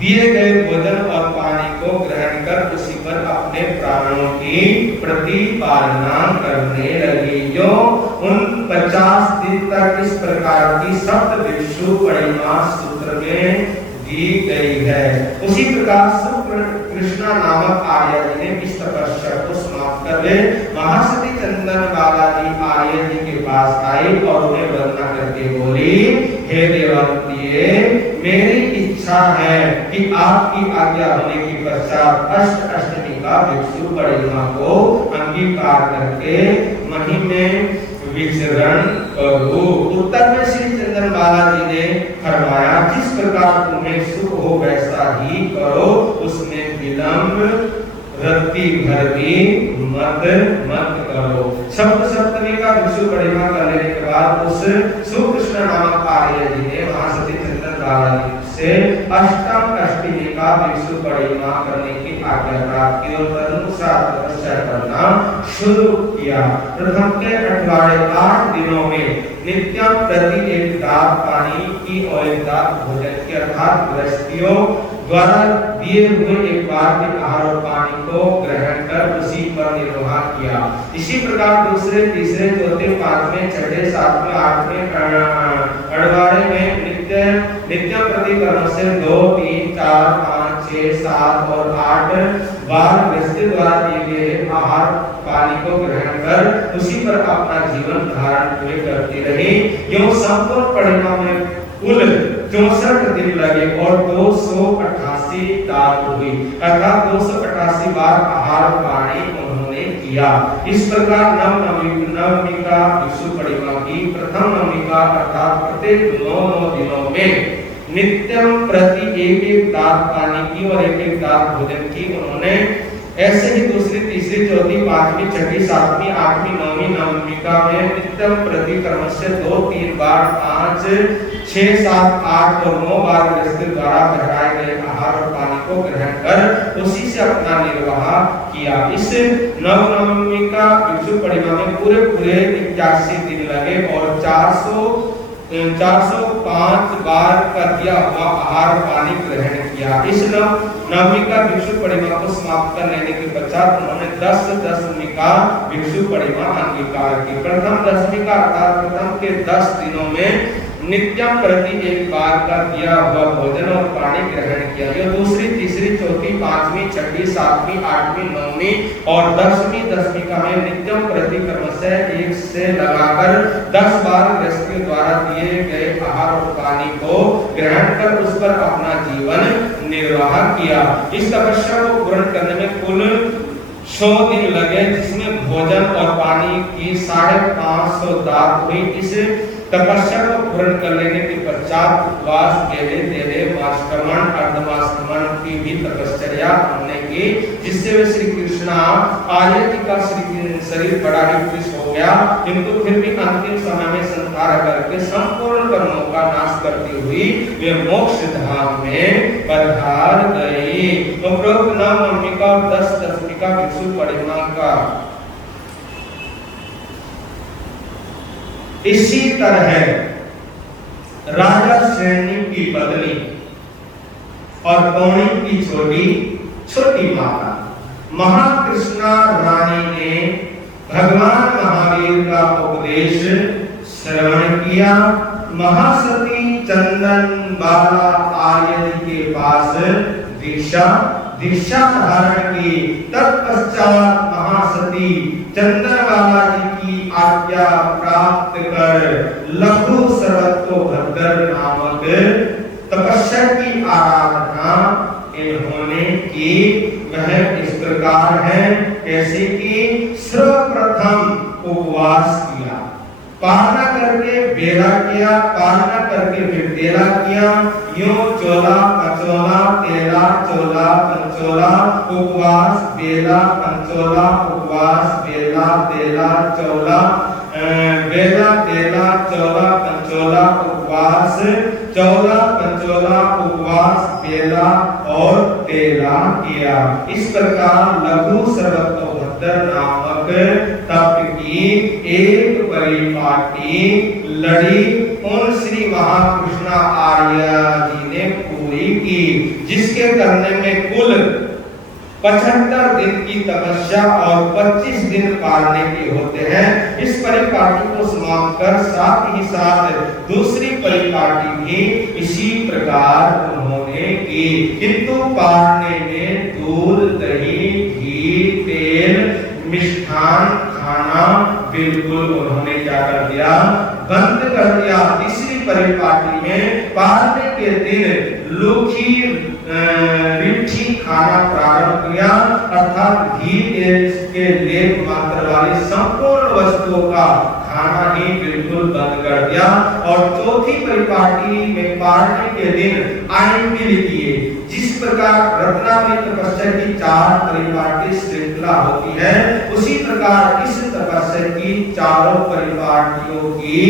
दिए गए भोजन और पानी को ग्रहण कर उसी पर अपने प्राणों की प्रतिपालना करने लगी। जो उन 50 दिन तक इस प्रकार की सप्त भिक्षु परिमा सूत्र में दी गई है। उसी प्रकार कृष्णा नामक आर्य जी ने इस तपस्या को समाप्त कर वे महासती चंदन बालाजी आर्य जी के पास आई और उन्हें वंदना करके बोली, हे देवप्रिय, मेरी इच्छा है कि आपकी आज्ञा होने के पश्चात अष्टमी का भिक्षु परिमा को अंगीकार करके मही में विचरण करो। उत्तर में श्री चंदन बालाजी ने फरमाया, जिस प्रकार तुम्हें सुख हो वैसा ही करो, उसमें विलंब रत्ती भर भी मत करो। सप्तमी का भिक्षु परिमा कर लेने के बाद उस सुकृष्ण नामक आर्य जी ने महासती चंदन बालाजी से अष्टमी का भिक्षु परिमा करने की आज्ञा प्राप्त की और तदनुसार तपस्या करना शुरू किया। प्रथम के 8 दिनों में नित्यम प्रति एक दात पानी की और एक दात भोजन की, अर्थात गृहस्थियों द्वारा दिए हुए एक बार के आहार और पानी को ग्रहण कर उसी पर निर्वाह किया। इसी प्रकार दूसरे, तीसरे, चौथे, 5वें, 6ठे, 7वें, 8वें अड़वाड़े में नित्य प्रति क्रम से 2, 3, 4, 5, 6, 7 और 8 बार गृहस्थी द्वारा दिए गए आहार पानी को ग्रहण कर उसी पर अपना जीवन धारण पूरे करती रही। यूं संपूर्ण परिमा में कुल 64 दिन लगे और 288 दात हुई, अर्थात 288 बार आहार पानी उन्होंने किया। इस प्रकार नवमी का भिक्षु परिमा की प्रथम नवमी का अर्थात प्रत्येक 9 दिनों में नित्यम प्रति एक दात पानी की और एक दात भोजन की उन्होंने ऐसे ही दूसरी, तीसरी, चौथी, पांचवी, छठी, सातवीं, आठवीं, नौवीं, नवमिका में नित्यम प्रति क्रमशः 2, 3 बार, 5, 6, 7, 8 और 9 बार गृहस्थ द्वारा बहराए गए आहार और पानी को ग्रहण कर उसी से अपना निर्वाह किया। इस नवमिका भिक्षु परिमा में पूरे 81 दिन लगे और 405 बार का दिया हुआ आहार पानी ग्रहण किया। इस नवमिका भिक्षु परिमा को समाप्त कर लेने के पश्चात उन्होंने 10 दशमिका भिक्षु परिमा अंगीकार की। प्रथम दशमिका अर्थात प्रथम के 10 दिनों में नित्यम प्रति 1 बार का दिया हुआ भोजन और पानी ग्रहण किया। यह दूसरी, तीसरी, चौथी, पांचवी, छठी, सातवीं, आठवीं, नौवीं और 10वीं दशमिका में नित्यम प्रति क्रमशः 1 से लगाकर 10 बार गृहस्थियों द्वारा दिए गए आहार और पानी को ग्रहण कर उस पर अपना जीवन निर्वाह किया। इस तपस्या को पूर्ण करने में कुल 100 दिन लगे, जिसमें भोजन और पानी की 550 दात हुई। इस तपस्या को पूर्ण कर लेने के पश्चात उपवास, केले, तेले, मासक्रमण, अर्धमासक्रमण की भी तपस्या हमने की, जिससे वे श्री कृष्ण आर्य जी का शरीर बड़ा ही खुश हो गया, किंतु फिर भी अंतिम समय में संहार करके संपूर्ण कर्मों का नाश करती हुई वे मोक्ष धाम में पधार गई। तो प्रभु नवमिका और 10 दशमिका भिक्षु परिमा का इसी तरह राजा श्रेणी की पत्नी और पौनी की छोटी माता महाकृष्णा रानी ने भगवान महावीर का उपदेश श्रवण किया। महासती चंदन बाला आर्य के पास दीक्षा धारण की। तत्पश्चात महासती चंदन बाला जी की आज्ञा प्राप्त कर लघु सर्वतोभद्र नामक तपस्या की आराधना इन्होंने की। वह इस प्रकार है, कैसे कि सर्वप्रथम उपवास किया, पालना करके बेला किया, पालना करके फिर बेला किया, यूं चोला पंचोला, तेला चोला पंचोला, उपवास बेला पंचोला, उपवास बेला तेला चोला, बेला तेला चोला पंचोला, उपवास चौला पंचोला, उपवास बेला और तेला किया। इस प्रकार लघु सर्वतोभद्र नामक तप की एक परिपाटी लड़ी उन श्री महाकृष्ण आर्य जी ने पूरी की, जिसके करने में कुल 75 दिन की तपस्या और 25 दिन पालने के होते हैं। इस परिपाटी को समाप्त कर साथ ही साथ दूसरी परिपाटी भी इसी प्रकार उन्होंने की, किंतु पालने में दूध, दही, घी, तेल, मिष्ठान खाना बिल्कुल उन्होंने क्या कर दिया, बंद कर दिया। तीसरी परिपाटी में पालने के दिन लूखी रिठी खाना प्रारंभ किया, अर्थात घी के लेप मात्र वाली संपूर्ण वस्तुओं का खाना ही बिल्कुल बंद कर दिया। और चौथी परिपाटी में पालने के दिन आइंबिल किए। जिस प्रकार रत्नावली तपस्या की 4 परिपाटी श्रृंखला होती है, उसी प्रकार इस तपस्या की चारों परिपाटियों की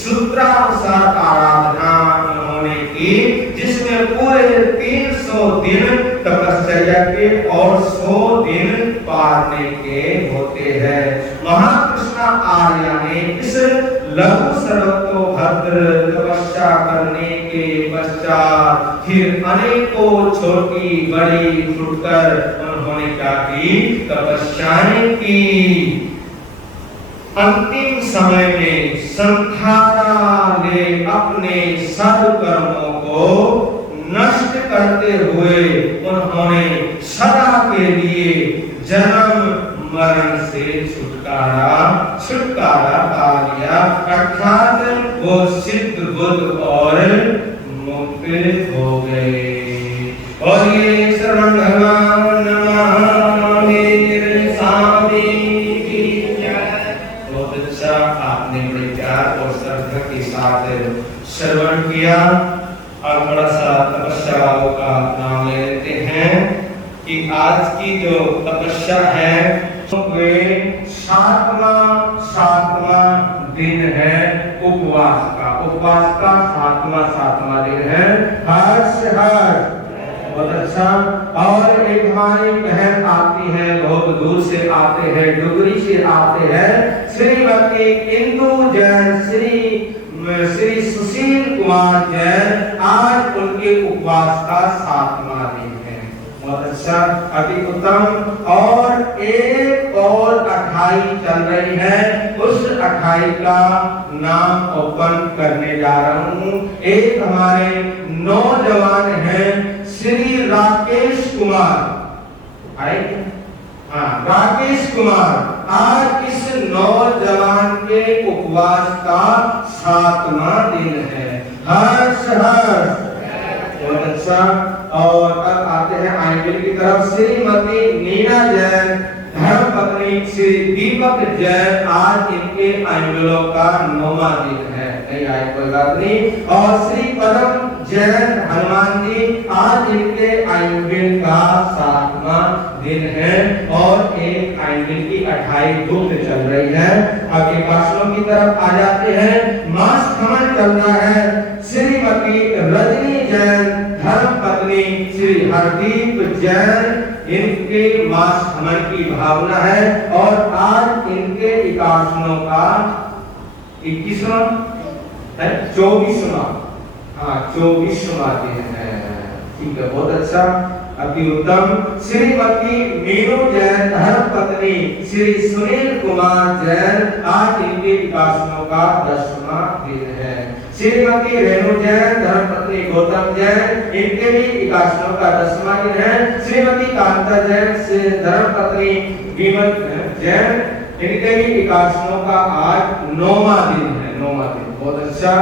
सूत्रानुसार आराधना उन्होंने की, जिसमें पूरे 300 दिन तपस्या के और 100 दिन पालने के होते हैं। महाकृष्ण आर्य ने इस लघु सर्वतोभद्र तपस्या करने के पश्चात फिर अनेकों छोटी बड़ी छूटकर उन्होंने क्या की, तपस्याएं की। अंतिम समय में संहारा ले अपने सब कर्मों को नष्ट करते हुए उन्होंने सदा के लिए जन्म मरण से छुटकारा पा लिया, अर्थात वो सिद्ध बुद्ध और मुक्त हो गए। और ये शरण भगवान महावीर स्वामी की जय। बहुत अच्छा, आपने बड़े प्यार और श्रद्धा के साथ श्रवण किया। और बड़ा सा तपस्या का नाम ले लेते हैं कि आज की जो तपस्या है वे सातवां दिन है उपवास का। सातवां दिन है। हर्ष बहुत अच्छा। और एक हमारी बहन आती है, बहुत दूर से आते हैं, डुगरी से आते हैं, श्रीमती इंदु जैन, श्री सुशील कुमार जैन। आज उनके उपवास का 7वां दिन है। बहुत अच्छा, अति उत्तम। और एक और अठाई चल रही है, उस अठाई का नाम ओपन करने जा रहा हूँ। एक हमारे नौजवान हैं श्री राकेश कुमार। आए? हाँ, राकेश कुमार। आज इस नौजवान के उपवास का 7वां दिन है। हर्ष बहुत अच्छा। और अब आते हैं आइंबिल की तरफ। श्रीमती नीना जैन, धर्मपत्नी श्री दीपक जैन। आज इनके आइंबिलों का 9वां दिन है। नहीं आए कोई बात नहीं। और श्री पदम जैन हनुमान जी, आज इनके आइंबिल का 7वां दिन है। और एक आइंबिल की 28 धूप चल रही है। अब एकादशों की तरफ आ जाते हैं। मास खमन चल रहा है। श्रीमती रजनी जैन, धर्मपत्नी श्री हरदीप जैन, इनके मास खमन की भावना है। और आज इनके एकादशों का 21वां 24वां 24वां दिन है। ठीक है, बहुत अच्छा, अति उत्तम। श्रीमती मीनू जैन, धर्मपत्नी श्री सुनील कुमार जैन। आज इनके एकादशों का 10वां दिन है। श्रीमती रेणु जैन, धर्मपत्नी गौतम जैन, इनके भी एकादशों का 10वां दिन है। श्रीमती कांता जैन, धर्मपत्नी विमल जैन, इनके भी एकादशों का आज 9वां दिन है। 9वां दिन, बहुत अच्छा।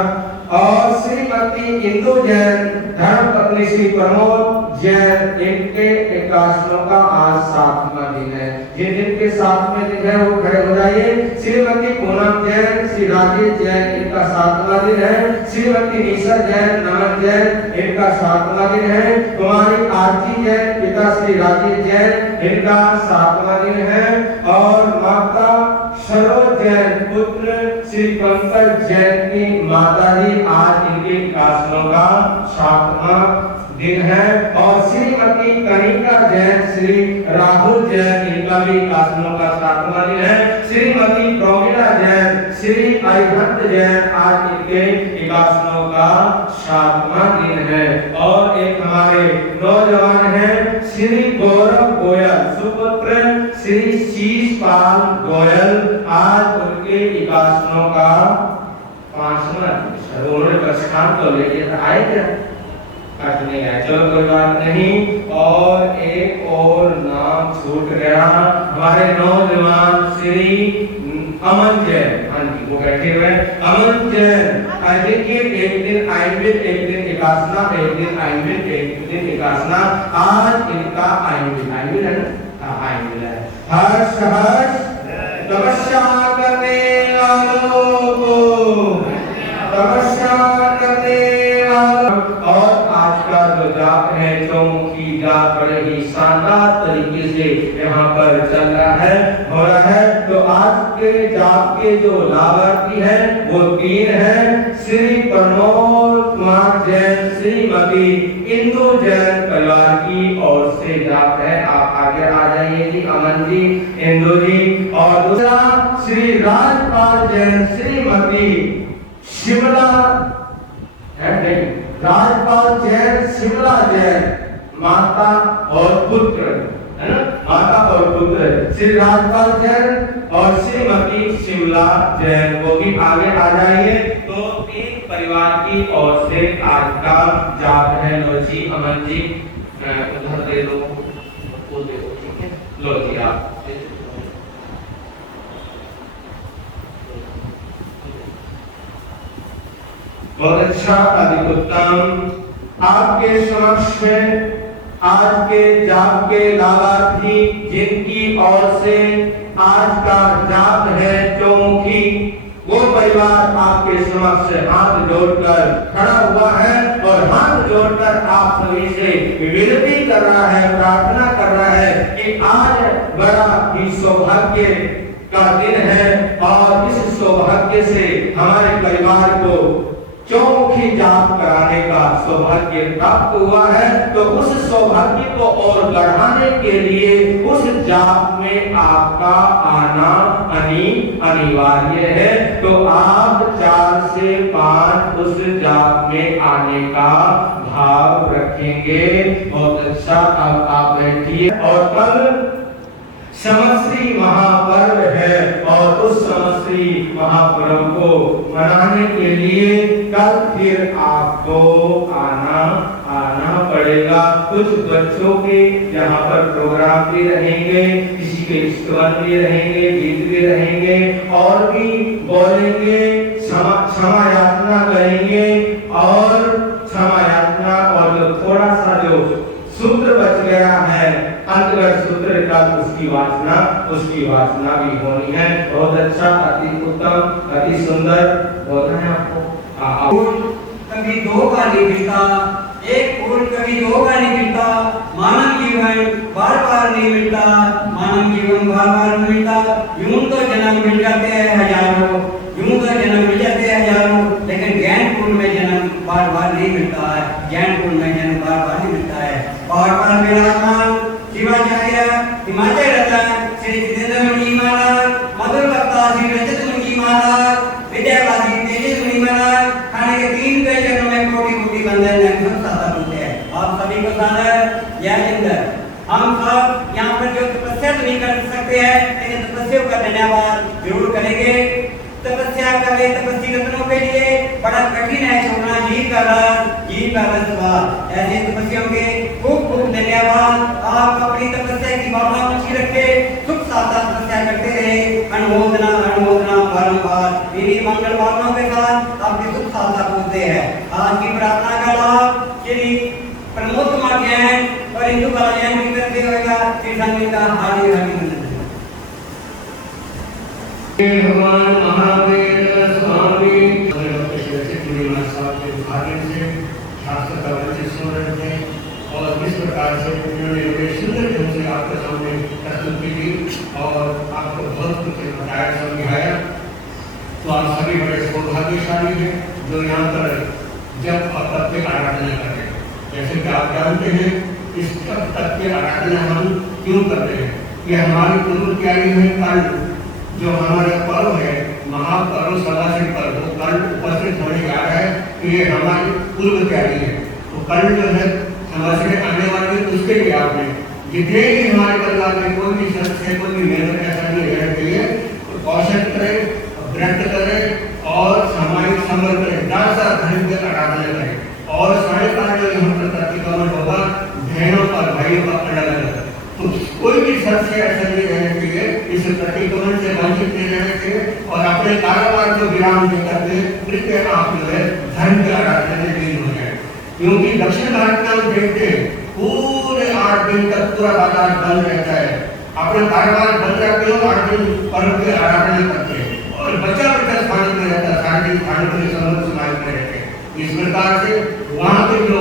और श्रीमती इंदु जैन, धर्मपत्नी श्री प्रमोद जैन, इनके एकादशों का आज 7वां दिन है। जिन दिन के 7वें दिन है वो खड़े हो जाइए। श्रीमती पूनम जैन, श्री राजेश जैन, इनका 7वां दिन है। श्रीमती निशा जैन, नमन जैन, इनका 7वां दिन है। कुमारी आरती जैन, पिता श्री राजेश जैन, इनका 7वां दिन है। और माता सरोज जैन, पुत्र श्री पंकज जैन की माताजी, आज इनके एकादशों का 7वां दिन है। और श्रीमती कनिका जैन, श्री राहुल जैन, इनका भी एकादशों का 7वां दिन है। श्रीमती प्रोमिला जैन, श्री अरिहंत जैन, आज इनके एकादशों का 7वां दिन है। और एक हमारे नौजवान हैं श्री गौरव गोयल, सुपुत्र श्री शीशपाल गोयल, आज उनके एकादशों का 5वां दिन। उन्होंने प्रस्थान तो ले लिया, आए क्या? आज नहीं आए, चलो कोई बात नहीं। और एक और नाम छूट गया, हमारे नौजवान श्री अमन जैन। हाँ जी, वो बैठे हुए अमन जैन। देखिए, एक दिन आइंबिल, एक दिन एकादशा, एक दिन आइंबिल, एक दिन एकादशा। आज इनका आइंबिल है ना? आइंबिल है। हर्ष तपस्या करने वालों को, तपस्या करने वालों। और आज का जो जाप है, चौमुखी जाप, बड़े ही शानदार तरीके से यहाँ पर चल रहा है, हो रहा है। तो आज के जाप के जो लाभार्थी हैं वो 3 हैं। श्री प्रमोद कुमार जैन, श्रीमती इंदु जैन परिवार की ओर से जाप है। आप आगे आ जाइए जी, अमन जी, इंदु जी। और दूसरा श्री राजपाल जैन, श्रीमती शिमला राजपाल जैन, शिमला जैन, माता और पुत्र, है ना? माता और पुत्र श्री राजपाल जैन और श्रीमती शिमला जैन, वो भी आगे आ जाइए। तो 3 परिवार की ओर से आज का जाप है। लो जी, अमन जी, उधर दे दो, वो दे दो, ठीक है? लो जी, आप बहुत अच्छा, अति उत्तम। आपके समक्ष आज के जाप के लाभार्थी जिनकी ओर से आज का जाप है चौमुखी, वो परिवार आपके समक्ष हाथ जोड़कर खड़ा हुआ है और हाथ जोड़कर आप सभी से विनती कर रहा है, प्रार्थना कर रहा कि आज बड़ा ही सौभाग्य का दिन है और इस सौभाग्य से हमारे परिवार को चौमुखी जाप कराने का सौभाग्य प्राप्त हुआ है। तो उस सौभाग्य को और बढ़ाने के लिए उस जाप में आपका आना अनिवार्य है। तो आप 4 से 5 उस जाप में आने का भाव रखेंगे। बहुत अच्छा, अब आप बैठिए। और कल समश्री महापर्व है और उस समश्री महापर्व को मनाने के लिए कल फिर आपको आना पड़ेगा। कुछ बच्चों के यहाँ पर प्रोग्राम भी रहेंगे, किसी के स्वर भी रहेंगे, गीत भी रहेंगे और भी बोलेंगे, क्षमा याचना करेंगे और क्षमा याचना और जो थोड़ा सा जो सूत्र बच गया है अंतर्गत सूत्र का उसकी वाचना भी होनी है। बहुत अच्छा, अति उत्तम, अति सुंदर बोलना है आपको। कभी दो का नहीं मिलता, एक फूल कभी दो का नहीं मिलता, मानव जीवन बार बार नहीं मिलता, मानव जीवन बार बार नहीं मिलता। यूं तो जन्म मिल जाते हैं हजारों, यूं तो जन्म मिल जाते हैं हजारों, लेकिन ज्ञान कुंड में जन्म बार बार नहीं मिलता है, ज्ञान कुंड में जन्म बार बार नहीं मिलता है। बार बार विराजमान शिवाचार्य हिमाचल रतन श्री जितेंद्र मुनि महाराज, मधुर वक्ता श्री रजत मुनि महाराज, विद्यावादी तेजस मुनि महाराज, खाने के 3 चरणों में कोटि कोटि वंदन सब सादा होते हैं। आप सभी को सादर जय हिंद। हम सब यहाँ पर जो तपस्या तो नहीं कर सकते हैं, लेकिन तपस्या का धन्यवाद जरूर करेंगे। तपस्या कर ले तपस्वी रत्नों के लिए बड़ा कठिन है छोड़ना जीव का स्वाद। ऐसे तपस्वियों के खूब खूब धन्यवाद। आप अपनी तपस्या की भावना ऊंची रखे, सुख साधा तपस्या करते रहे। अनुमोदना बारंबार इन्हीं मंगल भावनाओं के साथ आपकी सुख साधा पूछते हैं। आज की प्रार्थना का लाभ श्री प्रमोद कुमार जैन और हिंदू कला जैन की तरफ से होगा। श्री संगीत का हार्दिक अभिनंदन। भगवान महावीर स्वामी शास्त्र का वचन सुन रहे थे और इस प्रकार से उन्होंने बड़े सुंदर ढंग से आपके सामने प्रस्तुति की और आपको बहुत कुछ बताया, समझाया। तो आप सभी बड़े सौभाग्यशाली हैं जो यहाँ पर जब और तप की आराधना करते हैं। जैसे कि आप जानते हैं इस तप की आराधना हम क्यों करते हैं। ये हमारी पूर्व तैयारी है। कल जो हमारा पर्व है महापर्व सदाशिव पर्व कल उपस्थित होने जा रहा है। ये हमारी पूर्व तैयारी है। तो कल जो है सदाशिव आने वाले उसके लिए आपने जितने भी हमारे परिवार में कोई भी सदस्य कोई भी मेहनत ऐसा नहीं रहना चाहिए, तो कौशल करें, व्रत करें और सामाजिक संबंध करें, ज़्यादा धर्म की आराधना करें और सायकाल जो यहाँ पर प्रतिक्रमण होगा बहनों और भाइयों का अलग अलग। तो कोई भी सदस्य ऐसा नहीं रहना चाहिए, इस प्रतिक्रमण से वंचित नहीं रहना चाहिए और अपने कारोबार को विराम नहीं करते कृपया आप जो है धर्म की आराधना में लीन हो जाए। क्योंकि दक्षिण भारत में हम देखते हैं पूरे 8 दिन तक पूरा बाजार बंद रहता है। अपने कारोबार बंद रखते हो, 8 दिन पर्व की आराधना करते हैं और बच्चा स्थान में रहता है, सारे दिन खाने के संबंध समाज में रहते हैं। इस प्रकार से वहाँ के जो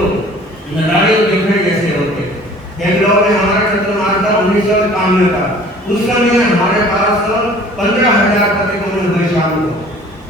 नजारे देखने जैसे होते हैं। बेंगलोर में हमारा क्षेत्र मार्ग था 1991 का, उस समय हमारे पास 15,000 प्रतिक्रमण हुए शाम को,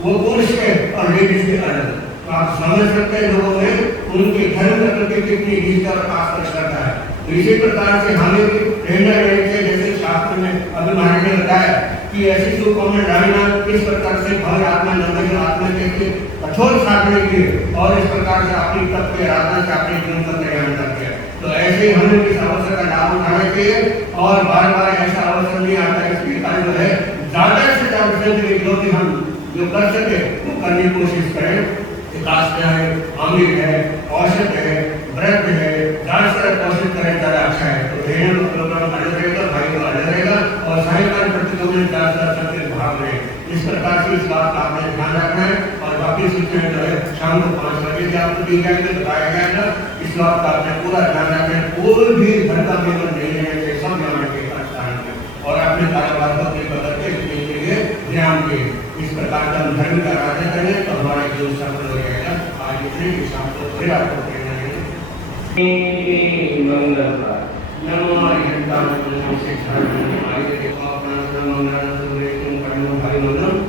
वो पुरुष के और लेडीज के अलग। तो आप समझ सकते हैं लोगों में उनके धर्म के प्रति कितनी निष्ठा और आस्था श्रद्धा है। तो इसी प्रकार से हमें भी प्रेरणा रहनी चाहिए। जैसे शास्त्र में अभी महाराज ने बताया कि ऐसी सुकोमल डालना किस प्रकार से भय आत्मा नंबर आत्मा के कठोर साधने की और इस प्रकार से अपनी तप की आराधना से अपने जीवन का कल्याण करते हैं। तो ऐसे हमें इस अवसर का लाभ उठाना चाहिए और बार बार ऐसा अवसर नहीं आता। इसके कारण जो है ज़्यादा से ज़्यादा जो भी हम जो कर सके वो करने की कोशिश करें। विकास है, अमृत है, औषध है, व्रत है, ज़्यादा से ज़्यादा कोशिश करें, ज़्यादा अच्छा है। तो बहनों का प्रोग्राम अलग रहेगा, भाई का अलग रहेगा और सायकाल प्रतिक्रमण ज़्यादा से ज़्यादा सबके भाग लें। इस प्रकार से इस बात का आपने ध्यान रखना है और बाकी सूचनाएं जो है शाम को 5 बजे से आपको दी जाएगी, बताया जाएगा। इस बात का आपने पूरा ध्यान रखना है। कोई भी घर का मेहमान नहीं रहना चाहिए, सब जाना चाहिए स्थान में और अपने कारोबार को अपने बदल के लिए ध्यान दें। इस प्रकार का हम धर्म का आराधना करें तो हमारा जीवन सफल हो जाएगा। आज इतने शाम को फिर आपको प्रेरणा देंगे। नमो अरिहंतां नमो सिद्धार्थं आयुध देवापना सर्वमंगलं सुरेशं परमं भाई मंगलम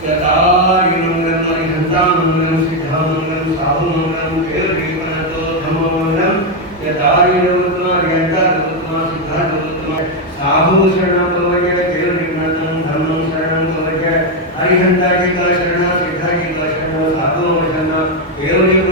चतारि मंगलम अरिहंतां मंगलम सिद्धां मंगलम साहु मंगलम देव दीपनतो धम्मो मंगलम चतारि लोकमा अरिहंता लोकमा सिद्धा लोकमा साहु शरणं भवय देव दीपनतं धम्मं शरणं भवय अरिहंता जी का शरण सिद्धा जी का शरण साधु शरण देव